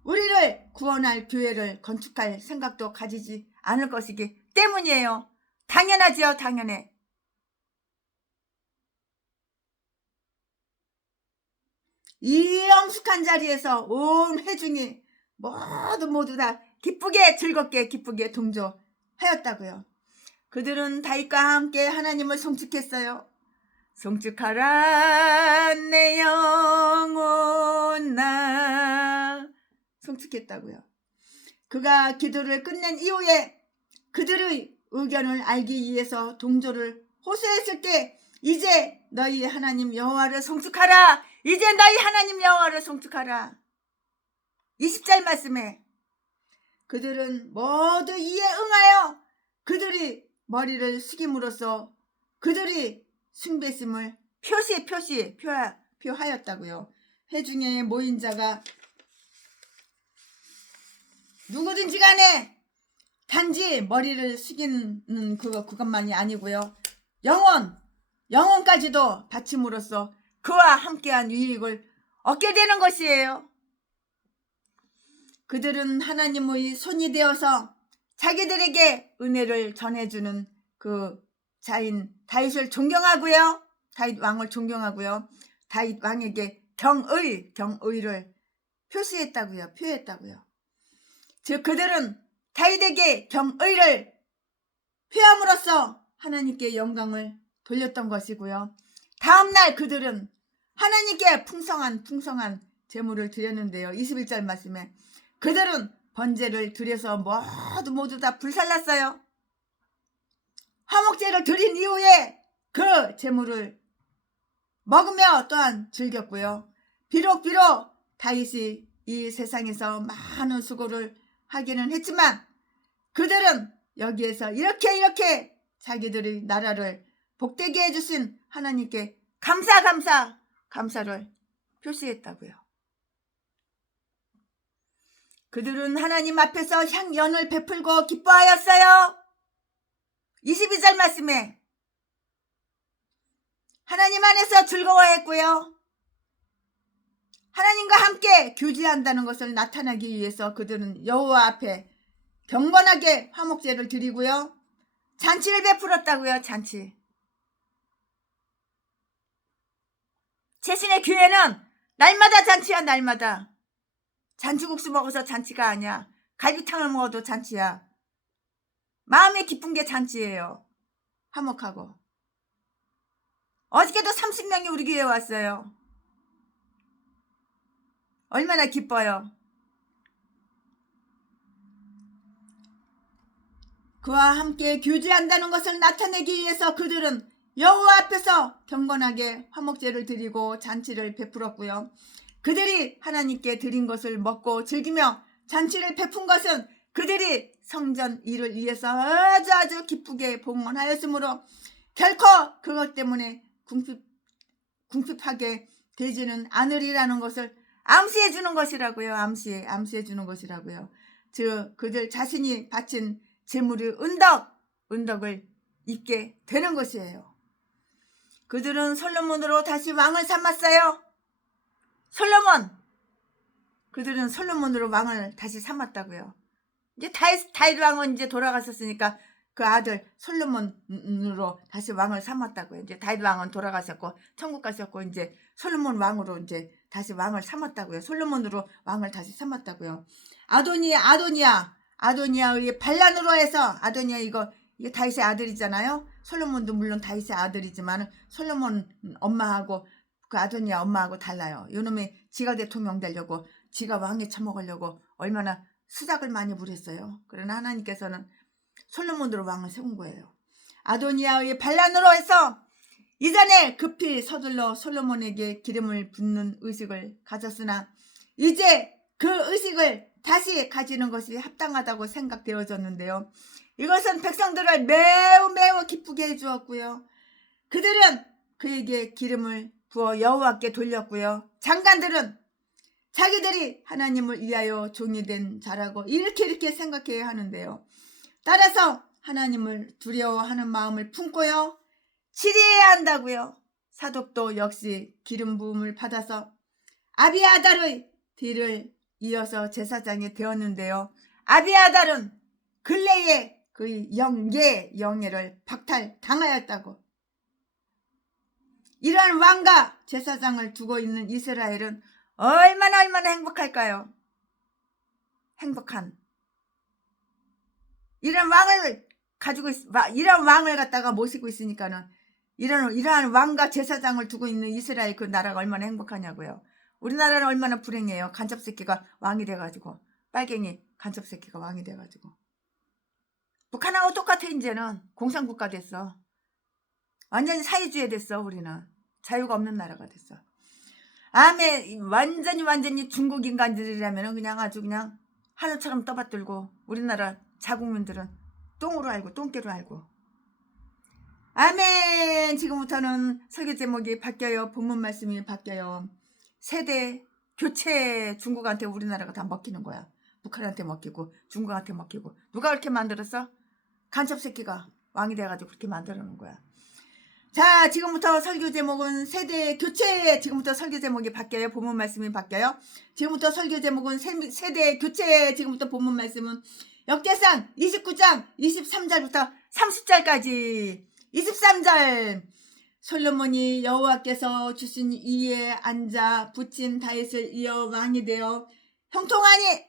우리를 구원할 교회를 건축할 생각도 가지지 않을 것이기 때문이에요. 당연하지요, 당연해. 이 엄숙한 자리에서 온 회중이 모두 다 즐겁게 동조하였다고요. 그들은 다윗과 함께 하나님을 송축했어요. 송축하라 내 영혼아 송축했다고요. 그가 기도를 끝낸 이후에 그들의 의견을 알기 위해서 동조를 호소했을 때 이제 너희 하나님 여호와를 송축하라. 이제 너희 하나님 여호와를 송축하라. 20절 말씀에 그들은 모두 이에 응하여 그들이 머리를 숙임으로써 그들이 숭배심을 표하였다고요. 회중에 모인 자가 누구든지 간에 단지 머리를 숙이는 그것만이 아니고요. 영혼까지도 바침으로써 그와 함께한 유익을 얻게 되는 것이에요. 그들은 하나님의 손이 되어서 자기들에게 은혜를 전해주는 그 자인 다윗을 존경하고요. 다윗 왕을 존경하고요. 다윗 왕에게 경의를 표했다고요. 즉 그들은 다윗에게 경의를 표함으로써 하나님께 영광을 돌렸던 것이고요. 다음날 그들은 하나님께 풍성한 제물을 드렸는데요. 21절 말씀에 그들은 번제를 드려서 모두 다 불살랐어요. 화목제를 드린 이후에 그 제물을 먹으며 또한 즐겼고요. 비록 다윗이 이 세상에서 많은 수고를 하기는 했지만 그들은 여기에서 이렇게 자기들의 나라를 복되게 해주신 하나님께 감사를 표시했다고요. 그들은 하나님 앞에서 향연을 베풀고 기뻐하였어요. 22절 말씀에 하나님 안에서 즐거워했고요. 하나님과 함께 교제한다는 것을 나타내기 위해서 그들은 여호와 앞에 경건하게 화목제를 드리고요. 잔치를 베풀었다고요. 잔치. 최신의 교회는 날마다 잔치야. 날마다. 잔치국수 먹어서 잔치가 아니야. 갈비탕을 먹어도 잔치야. 마음에 기쁜 게 잔치예요. 화목하고. 어저께도 30명이 우리 교회에 왔어요. 얼마나 기뻐요. 그와 함께 교제한다는 것을 나타내기 위해서 그들은 여호와 앞에서 경건하게 화목제를 드리고 잔치를 베풀었고요. 그들이 하나님께 드린 것을 먹고 즐기며 잔치를 베푼 것은 그들이 성전 일을 위해서 아주 기쁘게 봉헌하였으므로 결코 그것 때문에 궁핍하게 되지는 않으리라는 것을 암시해 주는 것이라고요. 암시해 주는 것이라고요. 즉 그들 자신이 바친 제물의 은덕을 입게 되는 것이에요. 그들은 솔로몬으로 다시 왕을 삼았어요. 그들은 솔로몬으로 왕을 다시 삼았다고요. 이제 다윗 왕은 이제 돌아가셨으니까 그 아들 솔로몬으로 다시 왕을 삼았다고요. 이제 다윗 왕은 돌아가셨고 천국 가셨고 이제 솔로몬 왕으로 이제 다시 왕을 삼았다고요. 솔로몬으로 왕을 다시 삼았다고요. 아도니아의 반란으로 해서 아도니아 이거 다윗의 아들이잖아요. 솔로몬도 물론 다윗의 아들이지만 솔로몬 엄마하고 그 아도니아 엄마하고 달라요. 요놈이 지가 대통령 되려고 지가 왕에 처먹으려고 얼마나 수작을 많이 부렸어요. 그러나 하나님께서는 솔로몬으로 왕을 세운 거예요. 아도니아의 반란으로 해서 이전에 급히 서둘러 솔로몬에게 기름을 붓는 의식을 가졌으나 이제 그 의식을 다시 가지는 것이 합당하다고 생각되어졌는데요. 이것은 백성들을 매우 기쁘게 해주었고요. 그들은 그에게 기름을 부어 여호와께 돌렸고요. 장관들은 자기들이 하나님을 위하여 종이 된 자라고 이렇게 생각해야 하는데요. 따라서 하나님을 두려워하는 마음을 품고요. 치리해야 한다고요. 사독도 역시 기름 부음을 받아서 아비아달의 뒤를 이어서 제사장이 되었는데요. 아비아달은 근래에 그 영예를 박탈당하였다고. 이러한 왕과 제사장을 두고 있는 이스라엘은 얼마나 행복할까요? 행복한 이런 왕을 이런 왕을 갖다가 모시고 있으니까는 이러한 왕과 제사장을 두고 있는 이스라엘 그 나라가 얼마나 행복하냐고요. 우리나라는 얼마나 불행해요. 간첩새끼가 왕이 돼가지고 빨갱이 간첩새끼가 왕이 돼가지고 북한하고 똑같아. 이제는 공산국가 됐어. 완전히 사회주의 됐어. 우리는 자유가 없는 나라가 됐어. 완전히 중국 인간들이라면 그냥 아주 그냥 하늘처럼 떠받들고 우리나라 자국민들은 똥으로 알고 똥개로 알고. 아멘. 지금부터는 설교 제목이 바뀌어요. 본문 말씀이 바뀌어요. 세대 교체. 중국한테 우리나라가 다 먹히는 거야. 북한한테 먹히고 중국한테 먹히고. 누가 그렇게 만들었어? 간첩새끼가 왕이 돼가지고 그렇게 만들어 놓은 거야. 자, 지금부터 설교 제목은 세대 교체. 지금부터 설교 제목이 바뀌어요. 본문 말씀이 바뀌어요. 지금부터 설교 제목은 세대 교체. 지금부터 본문 말씀은 역대상 29장 23절부터 30절까지 23절 솔로몬이 여호와께서 주신 이에 앉아 붙인 다윗을 이어 왕이 되어 형통하니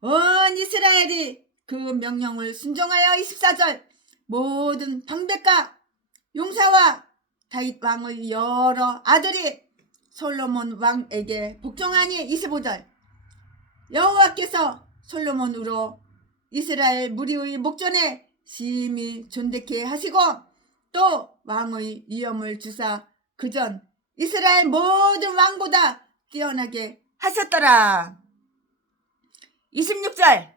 온 이스라엘이 그 명령을 순종하여 24절 모든 방백과 용사와 다윗 왕의 여러 아들이 솔로몬 왕에게 복종하니 25절 여호와께서 솔로몬으로 이스라엘 무리의 목전에 심히 존대케 하시고 또 왕의 위엄을 주사 그전 이스라엘 모든 왕보다 뛰어나게 하셨더라. 26절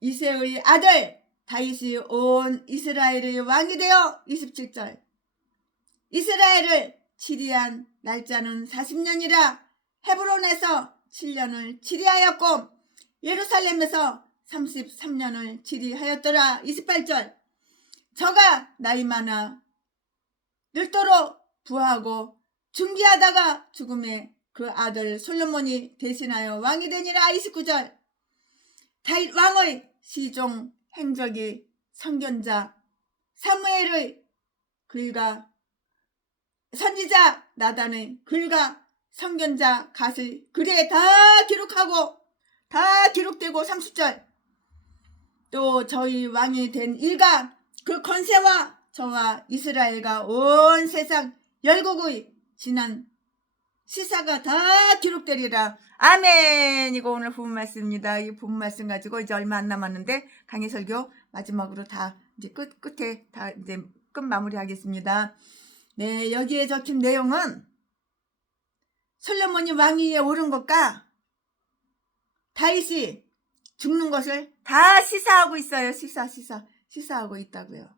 이새의 아들 다윗이 온 이스라엘의 왕이 되어 27절 이스라엘을 치리한 날짜는 40년이라 헤브론에서 7년을 치리하였고 예루살렘에서 33년을 치리하였더라. 28절 저가 나이 많아 늙도록 부하고 중기하다가 죽음에 그 아들 솔로몬이 대신하여 왕이 되니라. 29절 다윗 왕의 시종 행적이 선견자 사무엘의 글과 선지자 나단의 글과 선견자 갓의 글에 다 기록하고 다 기록되고 30절 또 저희 왕이 된 일과 그 권세와 저와 이스라엘과 온 세상 열국의 지난 시사가 다 기록되리라. 아멘. 이거 오늘 부분 말씀입니다. 이 부분 말씀 가지고 이제 얼마 안 남았는데 강의 설교 마지막으로 다 이제 끝에 다 이제 끝 마무리하겠습니다. 네, 여기에 적힌 내용은 솔로몬이 왕위에 오른 것과 다윗이 죽는 것을 다 시사하고 있어요. 시사하고 있다고요.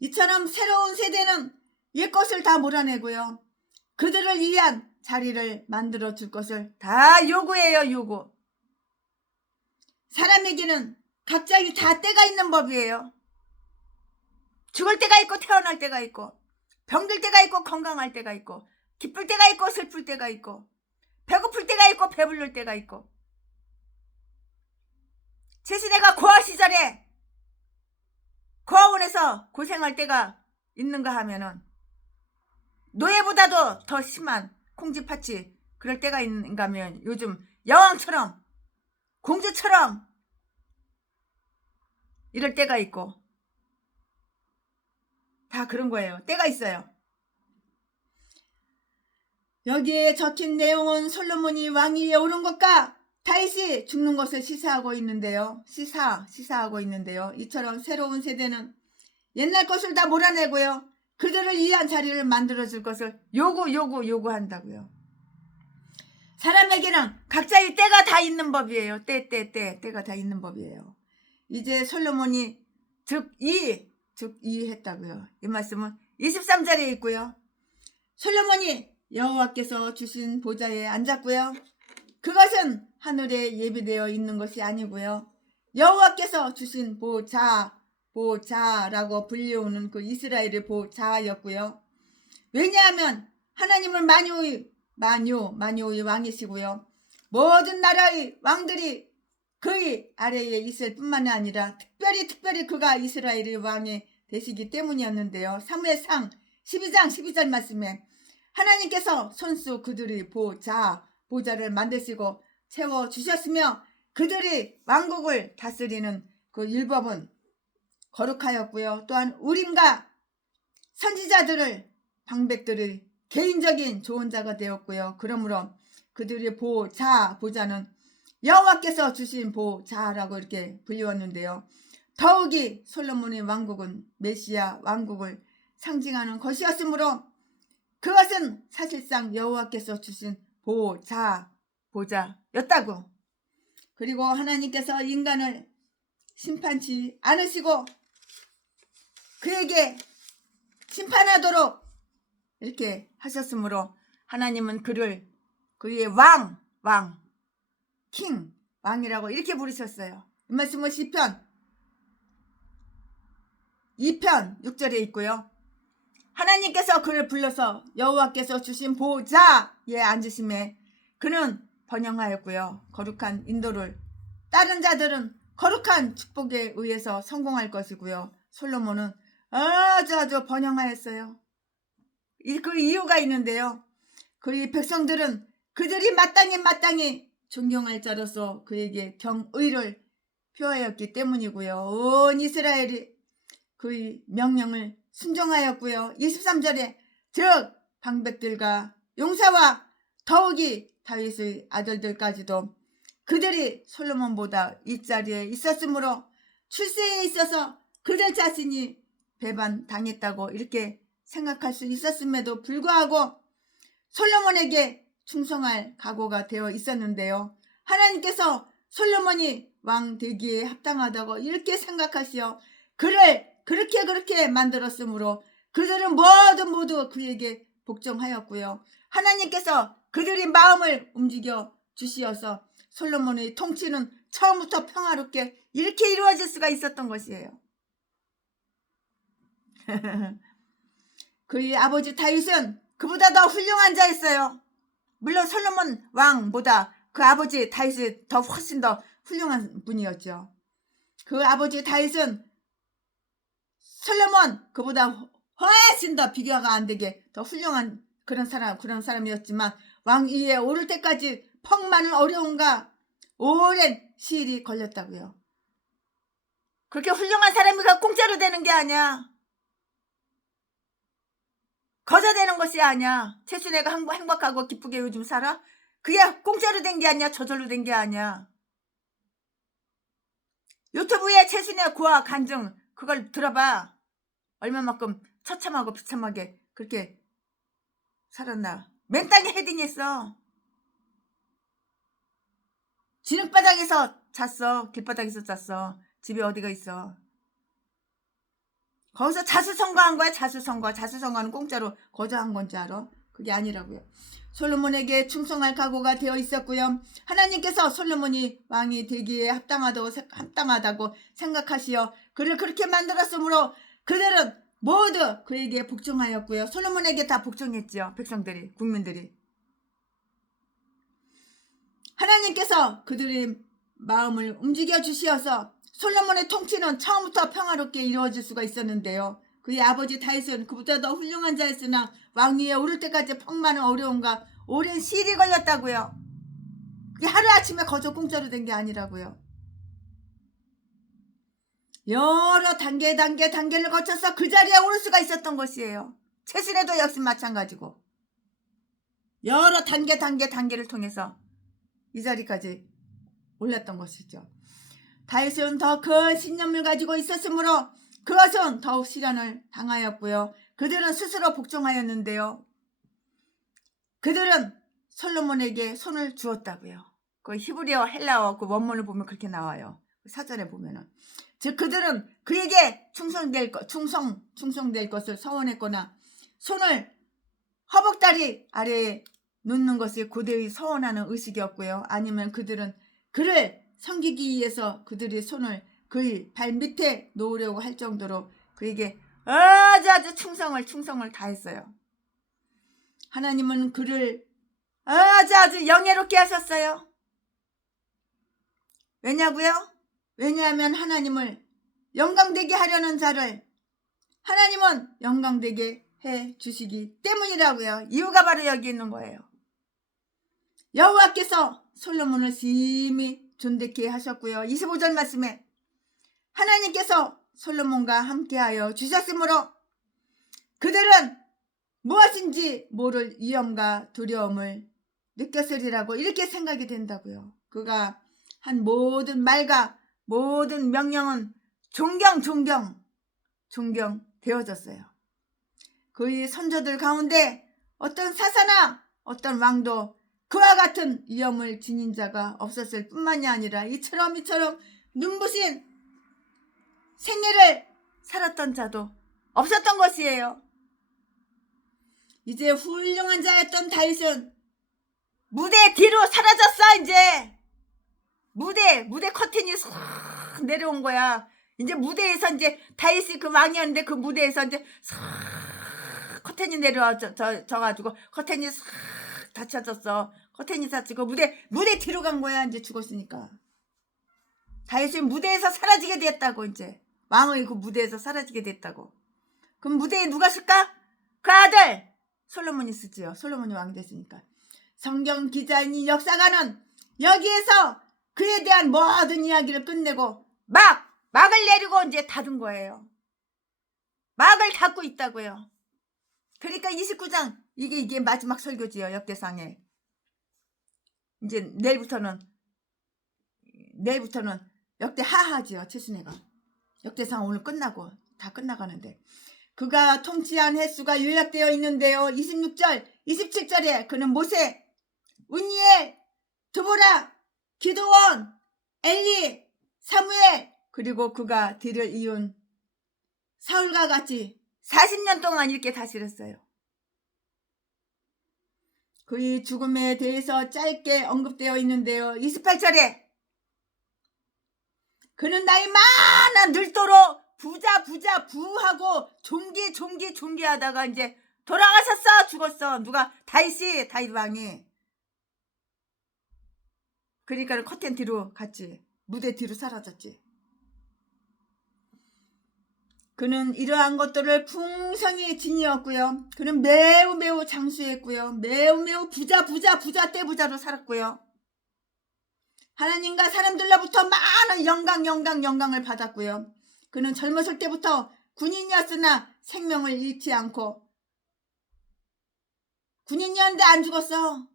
이처럼 새로운 세대는 옛것을 다 몰아내고요. 그들을 위한 자리를 만들어 줄 것을 다 요구해요. 요구. 사람에게는 갑자기 다 때가 있는 법이에요. 죽을 때가 있고 태어날 때가 있고 병들 때가 있고 건강할 때가 있고 기쁠 때가 있고 슬플 때가 있고 배고플 때가 있고 배부를 때가 있고 제 시대가 고아 시절에 고아원에서 고생할 때가 있는가 하면은 노예보다도 더 심한 콩쥐팥쥐 그럴 때가 있는가 하면 요즘 여왕처럼 공주처럼 이럴 때가 있고 다 그런 거예요. 때가 있어요. 여기에 적힌 내용은 솔로몬이 왕위에 오른 것과 다윗이 죽는 것을 시사하고 있는데요. 시사하고 있는데요. 이처럼 새로운 세대는 옛날 것을 다 몰아내고요. 그들을 위한 자리를 만들어줄 것을 요구한다고요. 사람에게는 각자의 때가 다 있는 법이에요. 때가 다 있는 법이에요. 이제 솔로몬이 즉위 했다고요. 이 말씀은 23절에 있고요. 솔로몬이 여호와께서 주신 보좌에 앉았고요. 그것은 하늘에 예비되어 있는 것이 아니고요. 여호와께서 주신 보좌라고 불리우는 그 이스라엘의 보좌였고요. 왜냐하면 하나님은 만유의 왕이시고요. 모든 나라의 왕들이 그의 아래에 있을 뿐만 아니라 특별히 그가 이스라엘의 왕이 되시기 때문이었는데요. 사무엘상 12장 12절 말씀에 하나님께서 손수 그들의 보좌를 만드시고 채워주셨으며 그들이 왕국을 다스리는 그 율법은 거룩하였고요. 또한 우림과 선지자들을 방백들의 개인적인 조언자가 되었고요. 그러므로 그들의 보좌는 여호와께서 주신 보좌라고 이렇게 불리웠는데요. 더욱이 솔로몬의 왕국은 메시아 왕국을 상징하는 것이었으므로 그것은 사실상 여호와께서 주신 보좌였다고. 그리고 하나님께서 인간을 심판치 않으시고 그에게 심판하도록 이렇게 하셨으므로 하나님은 그를 그의 왕이라고 이렇게 부르셨어요. 이 말씀은 시편 2편 6절에 있고요. 하나님께서 그를 불러서 여호와께서 주신 보좌에 앉으심에 그는 번영하였고요. 거룩한 인도를 다른 자들은 거룩한 축복에 의해서 성공할 것이고요. 솔로몬은 아주 번영하였어요. 그 이유가 있는데요. 그의 백성들은 그들이 마땅히 존경할 자로서 그에게 경의를 표하였기 때문이고요. 온 이스라엘이 그의 명령을 순종하였고요. 23절에 즉 방백들과 용사와 더욱이 다윗의 아들들까지도 그들이 솔로몬보다 이 자리에 있었으므로 출세에 있어서 그들 자신이 배반당했다고 이렇게 생각할 수 있었음에도 불구하고 솔로몬에게 충성할 각오가 되어 있었는데요. 하나님께서 솔로몬이 왕 되기에 합당하다고 이렇게 생각하시어 그를 그렇게 만들었으므로 그들은 모두 그에게 복종하였고요. 하나님께서 그들의 마음을 움직여 주시어서 솔로몬의 통치는 처음부터 평화롭게 이렇게 이루어질 수가 있었던 것이에요. 그의 아버지 다윗은 그보다 더 훌륭한 자였어요. 물론 솔로몬 왕보다 그 아버지 다윗이 훨씬 더 훌륭한 분이었죠. 그 아버지 다윗은 솔로몬 그보다 훨씬 더 비교가 안 되게 더 훌륭한 그런 사람이었지만 왕위에 오를 때까지 펑 많은 어려움과 오랜 시일이 걸렸다고요. 그렇게 훌륭한 사람이 공짜로 되는 게 아니야. 거저 되는 것이 아니야. 최순애가 행복하고 기쁘게 요즘 살아? 그게 공짜로 된 게 아니야. 저절로 된 게 아니야. 유튜브에 최순애 고아 간증 그걸 들어봐. 얼마만큼 처참하고 비참하게 그렇게 살았나. 맨땅에 헤딩했어. 진흙바닥에서 잤어. 길바닥에서 잤어. 집에 어디가 있어. 거기서 자수성가한 거야. 자수성가는 공짜로 거저한 건지 알아? 그게 아니라고요. 솔로몬에게 충성할 각오가 되어 있었고요. 하나님께서 솔로몬이 왕이 되기에 합당하다고 생각하시어 그를 그렇게 만들었으므로 그들은 모두 그에게 복종하였고요. 솔로몬에게 다 복종했죠. 백성들이, 국민들이. 하나님께서 그들의 마음을 움직여 주시어서 솔로몬의 통치는 처음부터 평화롭게 이루어질 수가 있었는데요. 그의 아버지 다윗은 그보다 더 훌륭한 자였으나 왕위에 오를 때까지 펑많은 어려움과 오랜 시일이 걸렸다고요. 그게 하루아침에 거저 공짜로 된 게 아니라고요. 여러 단계를 거쳐서 그 자리에 오를 수가 있었던 것이에요. 최순애도 역시 마찬가지고 여러 단계를 통해서 이 자리까지 올랐던 것이죠. 다윗은 더 큰 신념을 가지고 있었으므로 그것은 더욱 시련을 당하였고요. 그들은 스스로 복종하였는데요. 그들은 솔로몬에게 손을 주었다고요. 그 히브리어 헬라어 그 원문을 보면 그렇게 나와요. 사전에 보면은. 즉 그들은 그에게 충성될 것을 서원했거나 손을 허벅다리 아래에 놓는 것을 고대의 서원하는 의식이었고요. 아니면 그들은 그를 섬기기 위해서 그들의 손을 그의 발 밑에 놓으려고 할 정도로 그에게 아주 충성을 다했어요. 하나님은 그를 아주 영예롭게 하셨어요. 왜냐고요? 왜냐하면 하나님을 영광되게 하려는 자를 하나님은 영광되게 해 주시기 때문이라고요. 이유가 바로 여기 있는 거예요. 여호와께서 솔로몬을 심히 존귀케 하셨고요. 25절 말씀에 하나님께서 솔로몬과 함께하여 주셨으므로 그들은 무엇인지 모를 위험과 두려움을 느꼈으리라고 이렇게 생각이 된다고요. 그가 한 모든 말과 모든 명령은 존경되어졌어요. 그의 선조들 가운데 어떤 사사나 어떤 왕도 그와 같은 위엄을 지닌 자가 없었을 뿐만이 아니라 이처럼 눈부신 생애를 살았던 자도 없었던 것이에요. 이제 훌륭한 자였던 다윗은 무대 뒤로 사라졌어. 이제 무대 커튼이 싹 내려온 거야. 이제 무대에서 이제 다윗이 그 왕이었는데 그 무대에서 이제 싹 커튼이 내려와져가지고 커튼이 싹 닫혀졌어. 커튼이 닫히고 무대 뒤로 간 거야. 이제 죽었으니까. 다윗이 무대에서 사라지게 됐다고. 이제 왕의 그 무대에서 사라지게 됐다고. 그럼 무대에 누가 쓸까? 그 아들 솔로몬이 쓰지요. 솔로몬이 왕이 됐으니까. 성경 기자인 이 역사가는 여기에서 그에 대한 모든 이야기를 끝내고 막을 내리고 이제 닫은 거예요. 막을 닫고 있다고요. 그러니까 29장 이게 마지막 설교지요. 역대상에. 이제 내일부터는 역대 하하지요. 최순애가. 역대상 오늘 끝나고 다 끝나가는데 그가 통치한 횟수가 요약되어 있는데요. 26절 27절에 그는 모세, 운니엘, 드보라, 기드온, 엘리, 사무엘 그리고 그가 뒤를 이은 사울과 같이 40년 동안 이렇게 다스렸어요. 그의 죽음에 대해서 짧게 언급되어 있는데요. 28절에 그는 나이 많아 늙도록 부하고 종기하다가 이제 돌아가셨어. 죽었어. 누가? 다윗 왕이. 그러니까 커튼 뒤로 갔지. 무대 뒤로 사라졌지. 그는 이러한 것들을 풍성히 지니었고요. 그는 매우 장수했고요. 매우 부자 떼부자로 살았고요. 하나님과 사람들로부터 많은 영광을 받았고요. 그는 젊었을 때부터 군인이었으나 생명을 잃지 않고 군인이었는데 안 죽었어.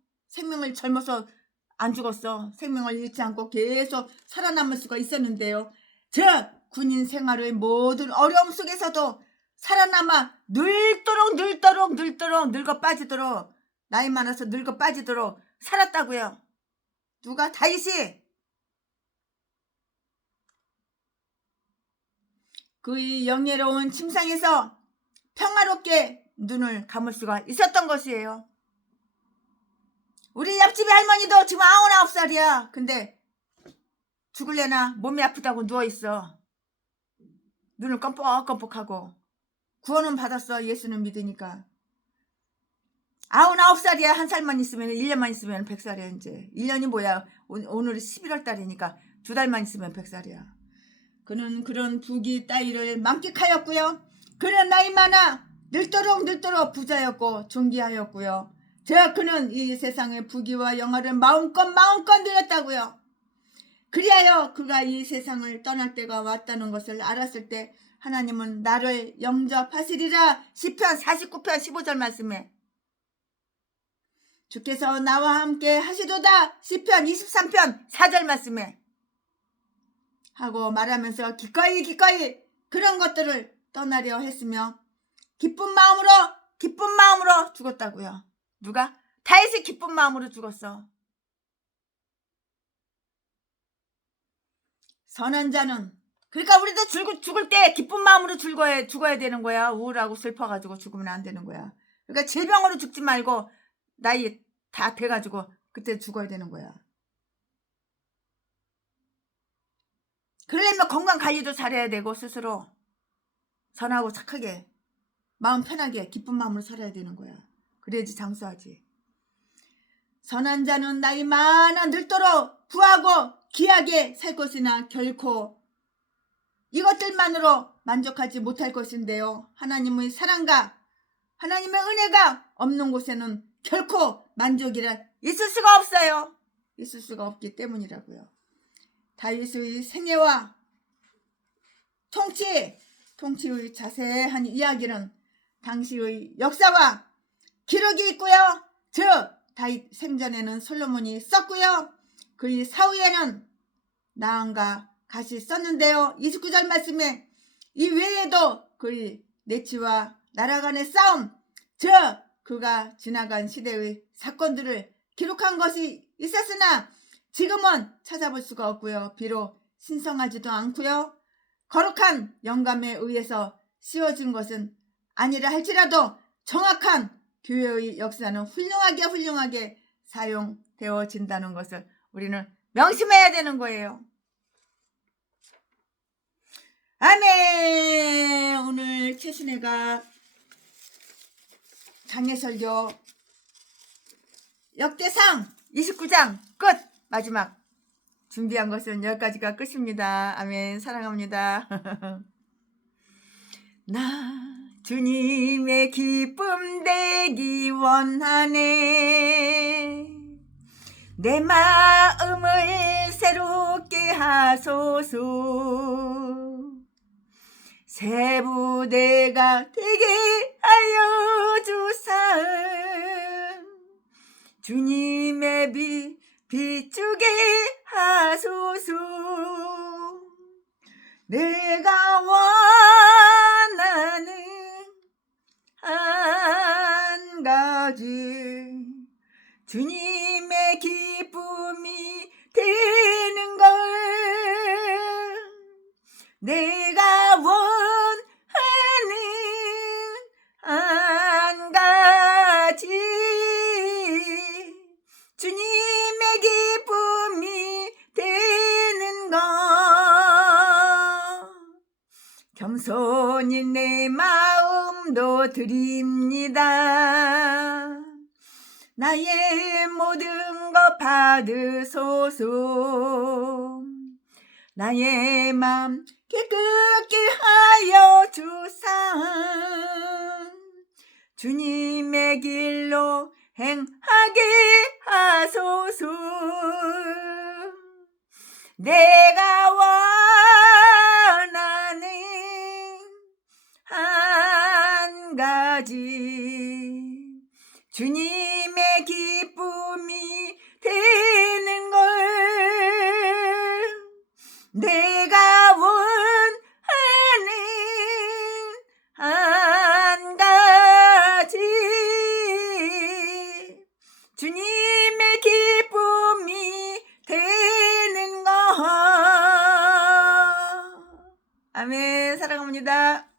젊어서 안 죽었어. 생명을 잃지 않고 계속 살아남을 수가 있었는데요. 즉 군인 생활의 모든 어려움 속에서도 살아남아 늙도록 늙어 빠지도록 나이 많아서 늙어 빠지도록 살았다고요. 누가? 다윗이. 그의 영예로운 침상에서 평화롭게 눈을 감을 수가 있었던 것이에요. 우리 옆집 할머니도 지금 99살이야. 근데 죽을래나 몸이 아프다고 누워있어. 눈을 껌뻑껌뻑하고 구원은 받았어. 예수는 믿으니까. 99살이야. 한 살만 있으면 1년만 있으면 100살이야. 이제 1년이 뭐야. 오늘이 11월 달이니까 2달만 있으면 100살이야. 그는 그런 부귀 따위를 만끽하였고요. 그는 나이 많아 늙도록 부자였고 존귀하였고요. 그는 이 세상의 부귀와 영화를 마음껏 누렸다고요. 그리하여 그가 이 세상을 떠날 때가 왔다는 것을 알았을 때 하나님은 나를 영접하시리라. 시편 49편 15절 말씀에 주께서 나와 함께 하시도다. 시편 23편 4절 말씀에 하고 말하면서 기꺼이 그런 것들을 떠나려 했으며 기쁜 마음으로 죽었다고요. 누가? 다윗이 기쁜 마음으로 죽었어. 선한 자는 그러니까 우리도 죽을 때 기쁜 마음으로 죽어야 되는 거야. 우울하고 슬퍼가지고 죽으면 안 되는 거야. 그러니까 질병으로 죽지 말고 나이 다 돼가지고 그때 죽어야 되는 거야. 그러려면 건강관리도 잘해야 되고 스스로 선하고 착하게 마음 편하게 기쁜 마음으로 살아야 되는 거야. 그래야지 장수하지. 선한 자는 나이 많아 늙도록 부하고 귀하게 살 것이나 결코 이것들만으로 만족하지 못할 것인데요. 하나님의 사랑과 하나님의 은혜가 없는 곳에는 결코 만족이라 있을 수가 없어요. 있을 수가 없기 때문이라고요. 다윗의 생애와 통치의 자세한 이야기는 당시의 역사와 기록이 있고요. 즉 다윗 생전에는 솔로몬이 썼고요. 그의 사후에는 나한과 같이 썼는데요. 29절 말씀에 이 외에도 그의 내치와 나라 간의 싸움, 즉 그가 지나간 시대의 사건들을 기록한 것이 있었으나 지금은 찾아볼 수가 없고요. 비록 신성하지도 않고요. 거룩한 영감에 의해서 씌워진 것은 아니라 할지라도 정확한 교회의 역사는 훌륭하게 사용되어진다는 것을 우리는 명심해야 되는 거예요. 아멘. 오늘 최순애가 장례설교 역대상 29장 끝 마지막 준비한 것은 여기까지가 끝입니다. 아멘. 사랑합니다. 나 주님의 기쁨 되기 원하네. 내 마음을 새롭게 하소서. 새 부대가 되게 하여 주사. 주님의 빛 비추게 하소서. 내가 원하는 한 가지, 주님의 기쁨이 되는 걸. 내가 원하는 한 가지, 주님의 기쁨이 되는 것. 겸손히 내 마음도 드립니다. 나의 모든 것 받으소서. 나의 맘 깨끗게 하여 주사. 주님의 길로 행하게 하소서. 내가 원하는 한 가지, 주님의 기쁨이 되는 걸. 내가 원하는 한 가지, 주님의 기쁨이 되는 것. 아멘. 사랑합니다.